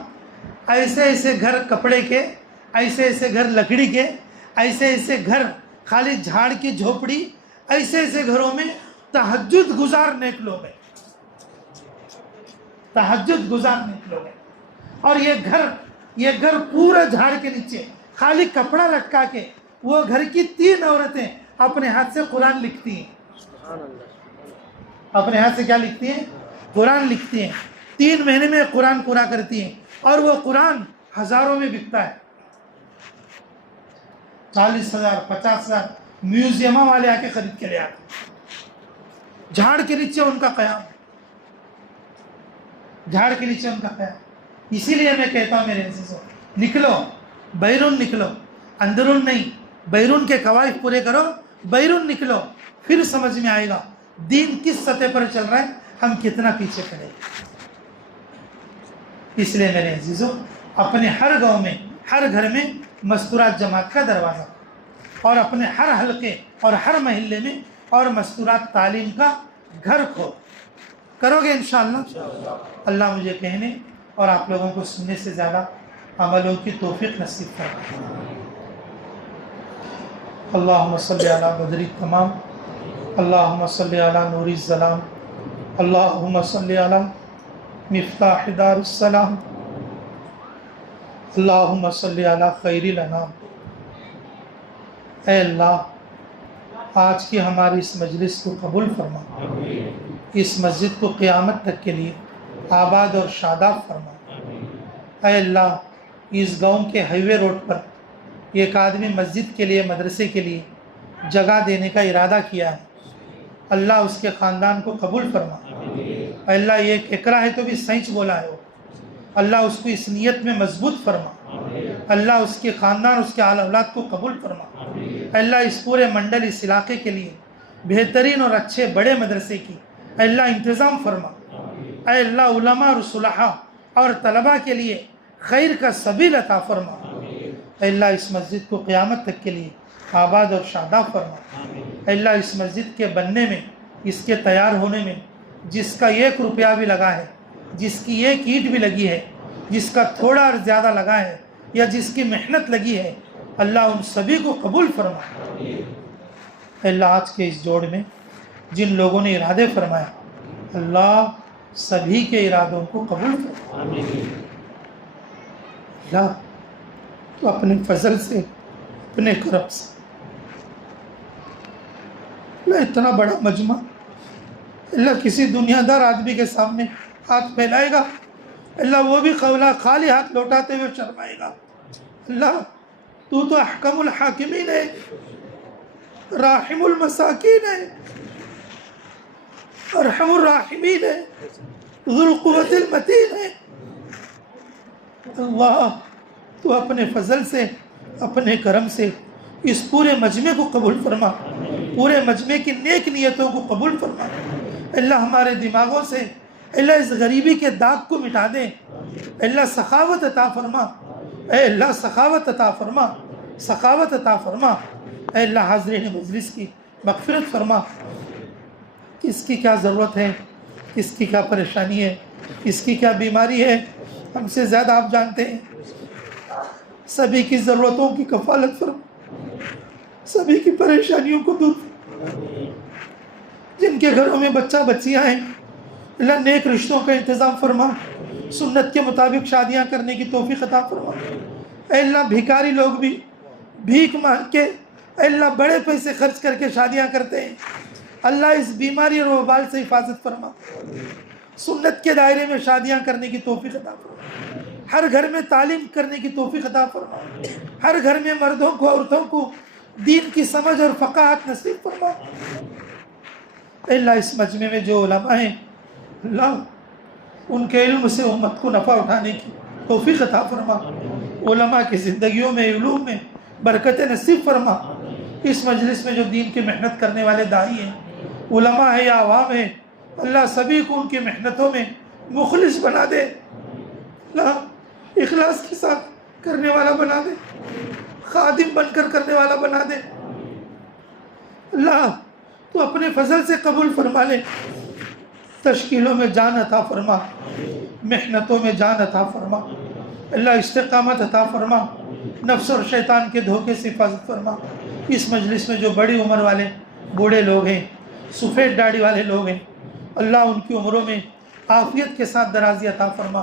ایسے ایسے گھر کپڑے کے ایسے ایسے گھر لکڑی کے ایسے ایسے گھر خالی جھاڑ کی جھوپڑی ایسے ایسے گھروں میں تہجد گزار نیک لوگ ہیں. تہجد گزار نیک لوگ ہیں. اور یہ گھر پورا جھاڑ کے نیچے خالی کپڑا لٹکا کے وہ گھر کی 3 عورتیں اپنے ہاتھ سے قرآن لکھتی ہیں. اپنے ہاتھ سے کیا لکھتی ہیں قرآن لکھتی ہیں. 3 مہینے میں قرآن پورا کرتی ہیں اور وہ قرآن ہزاروں میں بکتا ہے. 40,000 50,000 میوزیموں والے آ کے خرید کے لے آتے. جھاڑ کے نیچے ان کا قیام جھاڑ کے نیچے ان کا قیام. اسی لیے میں کہتا ہوں میرے عزیزوں نکلو بیرون نکلو اندرون نہیں. بیرون کے قواعد پورے کرو بیرون نکلو پھر سمجھ میں آئے گا دین کس سطح پر چل رہا ہے ہم کتنا پیچھے پڑے گے. اس لیے میرے عزیزوں اپنے ہر گاؤں میں ہر گھر میں مستورات جماعت کا دروازہ اور اپنے ہر حلقے اور ہر محلے میں اور مستورات تعلیم کا گھر کھول کرو گے انشاءاللہ. اللہ مجھے کہنے اور آپ لوگوں کو سننے سے زیادہ عملوں کی توفیق نصیب فرمائے. اللہم صلی علی بدر التمام اللہم صلی علی نور الظلام اللہم صلی علی مفتاح دار السلام اللہم صلی علی خیر الانام. اے اللہ آج کی ہماری اس مجلس کو قبول فرما. اس مسجد کو قیامت تک کے لیے آباد اور شاداب فرما. اے اللہ اس گاؤں کے ہائی وے روڈ پر ایک آدمی مسجد کے لیے مدرسے کے لیے جگہ دینے کا ارادہ کیا ہے. اللہ اس کے خاندان کو قبول فرما. اے اللہ یہ ایک اقرا ہے تو بھی سچ بولا ہے وہ. اللہ اس کو اس نیت میں مضبوط فرما. اللہ اس کے خاندان اس کے آل اولاد کو قبول فرما. اے اللہ اس پورے منڈل اس علاقے کے لیے بہترین اور اچھے بڑے مدرسے کی اے اللہ انتظام فرما. اے اللہ علماء اور صلحاء اور طلباء کے لیے خیر کا سبیل عطا فرما. اے اللہ اس مسجد کو قیامت تک کے لیے آباد اور شاداب فرما. اے اللہ اس مسجد کے بننے میں اس کے تیار ہونے میں جس کا 1 روپیہ بھی لگا ہے جس کی 1 اینٹ بھی لگی ہے جس کا تھوڑا اور زیادہ لگا ہے یا جس کی محنت لگی ہے اللہ ان سبھی کو قبول فرما. اے اللہ آج کے اس جوڑ میں جن لوگوں نے ارادے فرمایا اللہ سبھی کے ارادوں کو قبول فرما. اللہ تو اپنے فضل سے اپنے کرم سے اللہ اتنا بڑا مجمع اللہ کسی دنیا دار آدمی کے سامنے ہاتھ پھیلائے گا، اللہ وہ بھی خالی ہاتھ لوٹاتے ہوئے شرمائے گا۔ اللہ تو احکم الحاکمین ہے، راحم المساکین ہے، ارحم الراحمین ہے، ذو القوت المتین ہے۔ اللہ تو اپنے فضل سے، اپنے کرم سے اس پورے مجمع کو قبول فرما، پورے مجمع کی نیک نیتوں کو قبول فرما۔ اللہ ہمارے دماغوں سے اللہ اس غریبی کے داغ کو مٹا دے، اللہ سخاوت عطا فرما، اے اللہ سخاوت عطا فرما، سخاوت عطا فرما۔ اے اللہ حاضرین مجلس کی مغفرت فرما، کس کی کیا ضرورت ہے، کس کی کیا پریشانی ہے، کس کی کیا بیماری ہے، ہم سے زیادہ آپ جانتے ہیں۔ سبھی کی ضرورتوں کی کفالت فرما، سبھی کی پریشانیوں کو دور فرما۔ جن کے گھروں میں بچہ بچیاں ہیں اللہ نیک رشتوں کا انتظام فرما، سنت کے مطابق شادیاں کرنے کی توفیق عطا فرما۔ اے اللہ بھیکاری لوگ بھی بھیک مانگ کے اے اللہ بڑے پیسے خرچ کر کے شادیاں کرتے ہیں، اللہ اس بیماری اور وبال سے حفاظت فرما، سنت کے دائرے میں شادیاں کرنے کی توفیق عطا فرما، ہر گھر میں تعلیم کرنے کی توفیق عطا فرما، ہر گھر میں مردوں کو عورتوں کو دین کی سمجھ اور فقاہت نصیب فرما۔ اے اللہ اس مجمع میں جو علماء ہیں اللہ ان کے علم سے امت کو نفع اٹھانے کی توفیق عطا فرما، علماء کی زندگیوں میں علوم میں برکت نصیب فرما۔ اس مجلس میں جو دین کی محنت کرنے والے داعی ہیں، علماء ہیں یا عوام ہیں، اللہ سبھی کو ان کی محنتوں میں مخلص بنا دے، اللہ اخلاص کے ساتھ کرنے والا بنا دے، خادم بن کر کرنے والا بنا دے۔ اللہ تو اپنے فضل سے قبول فرما لے، تشکیلوں میں جان عطا فرما، محنتوں میں جان عطا فرما، اللہ استقامت عطا فرما، نفس اور شیطان کے دھوکے سے حفاظت فرما۔ اس مجلس میں جو بڑی عمر والے بوڑھے لوگ ہیں، سفید داڑھی والے لوگ ہیں، اللہ ان کی عمروں میں عافیت کے ساتھ درازی عطا فرما۔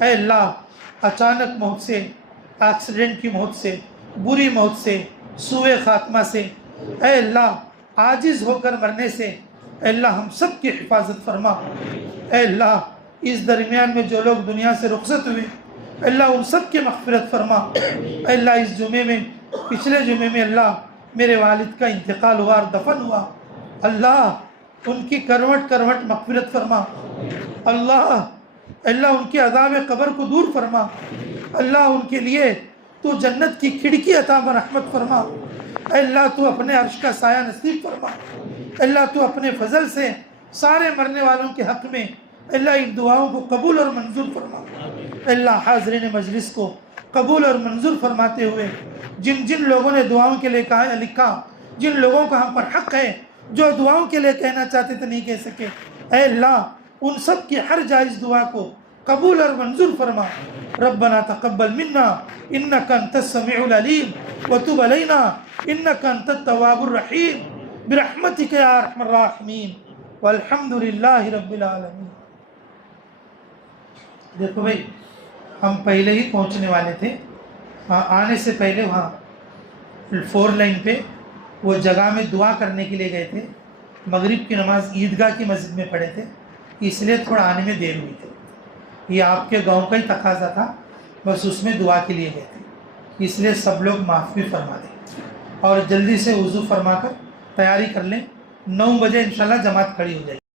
اے اللہ اچانک موت سے، ایکسیڈنٹ کی موت سے، بری موت سے، سوء خاتمہ سے، اے اللہ عاجز ہو کر مرنے سے اے اللہ ہم سب کی حفاظت فرما۔ اے اللہ اس درمیان میں جو لوگ دنیا سے رخصت ہوئے اے اللہ ان سب کی مغفرت فرما۔ اے اللہ اس جمعے میں، پچھلے جمعے میں اللہ میرے والد کا انتقال ہوا اور دفن ہوا، اللہ ان کی کروٹ کروٹ مغفرت فرما، اللہ ان کے عذاب قبر کو دور فرما، اللہ ان کے لیے تو جنت کی کھڑکی عطا برحمت فرما۔ اے اللہ تو اپنے عرش کا سایہ نصیب فرما، اے اللہ تو اپنے فضل سے سارے مرنے والوں کے حق میں اے اللہ ان دعاؤں کو قبول اور منظور فرما۔ اے اللہ حاضرین مجلس کو قبول اور منظور فرماتے ہوئے جن جن لوگوں نے دعاؤں کے لیے لکھا، جن لوگوں کا ہم پر حق ہے، جو دعاؤں کے لیے کہنا چاہتے تھے نہیں کہہ سکے، اے اللہ ان سب کی ہر جائز دعا کو قبول اور منظور فرما۔ ربنا تقبل منا انك انت السميع العليم وتب علينا انك انت التواب الرحيم برحمتك يا ارحم الراحمين والحمد لله رب العالمين۔ دیکھو بھائی ہم پہلے ہی پہنچنے والے تھے، آنے سے پہلے وہاں 4 لائن پہ وہ جگہ میں دعا کرنے کے لیے گئے تھے، مغرب کی نماز عیدگاہ کی مسجد میں پڑھے تھے، اس لیے تھوڑا آنے میں دیر ہوئی تھی۔ یہ آپ کے گاؤں کا ہی تقاضا تھا، بس اس میں دعا کے لیے گئے تھے، اس لیے سب لوگ معافی فرما دیں اور جلدی سے وضو فرما کر تیاری کر لیں، 9 بجے انشاءاللہ جماعت کھڑی ہو جائے گی۔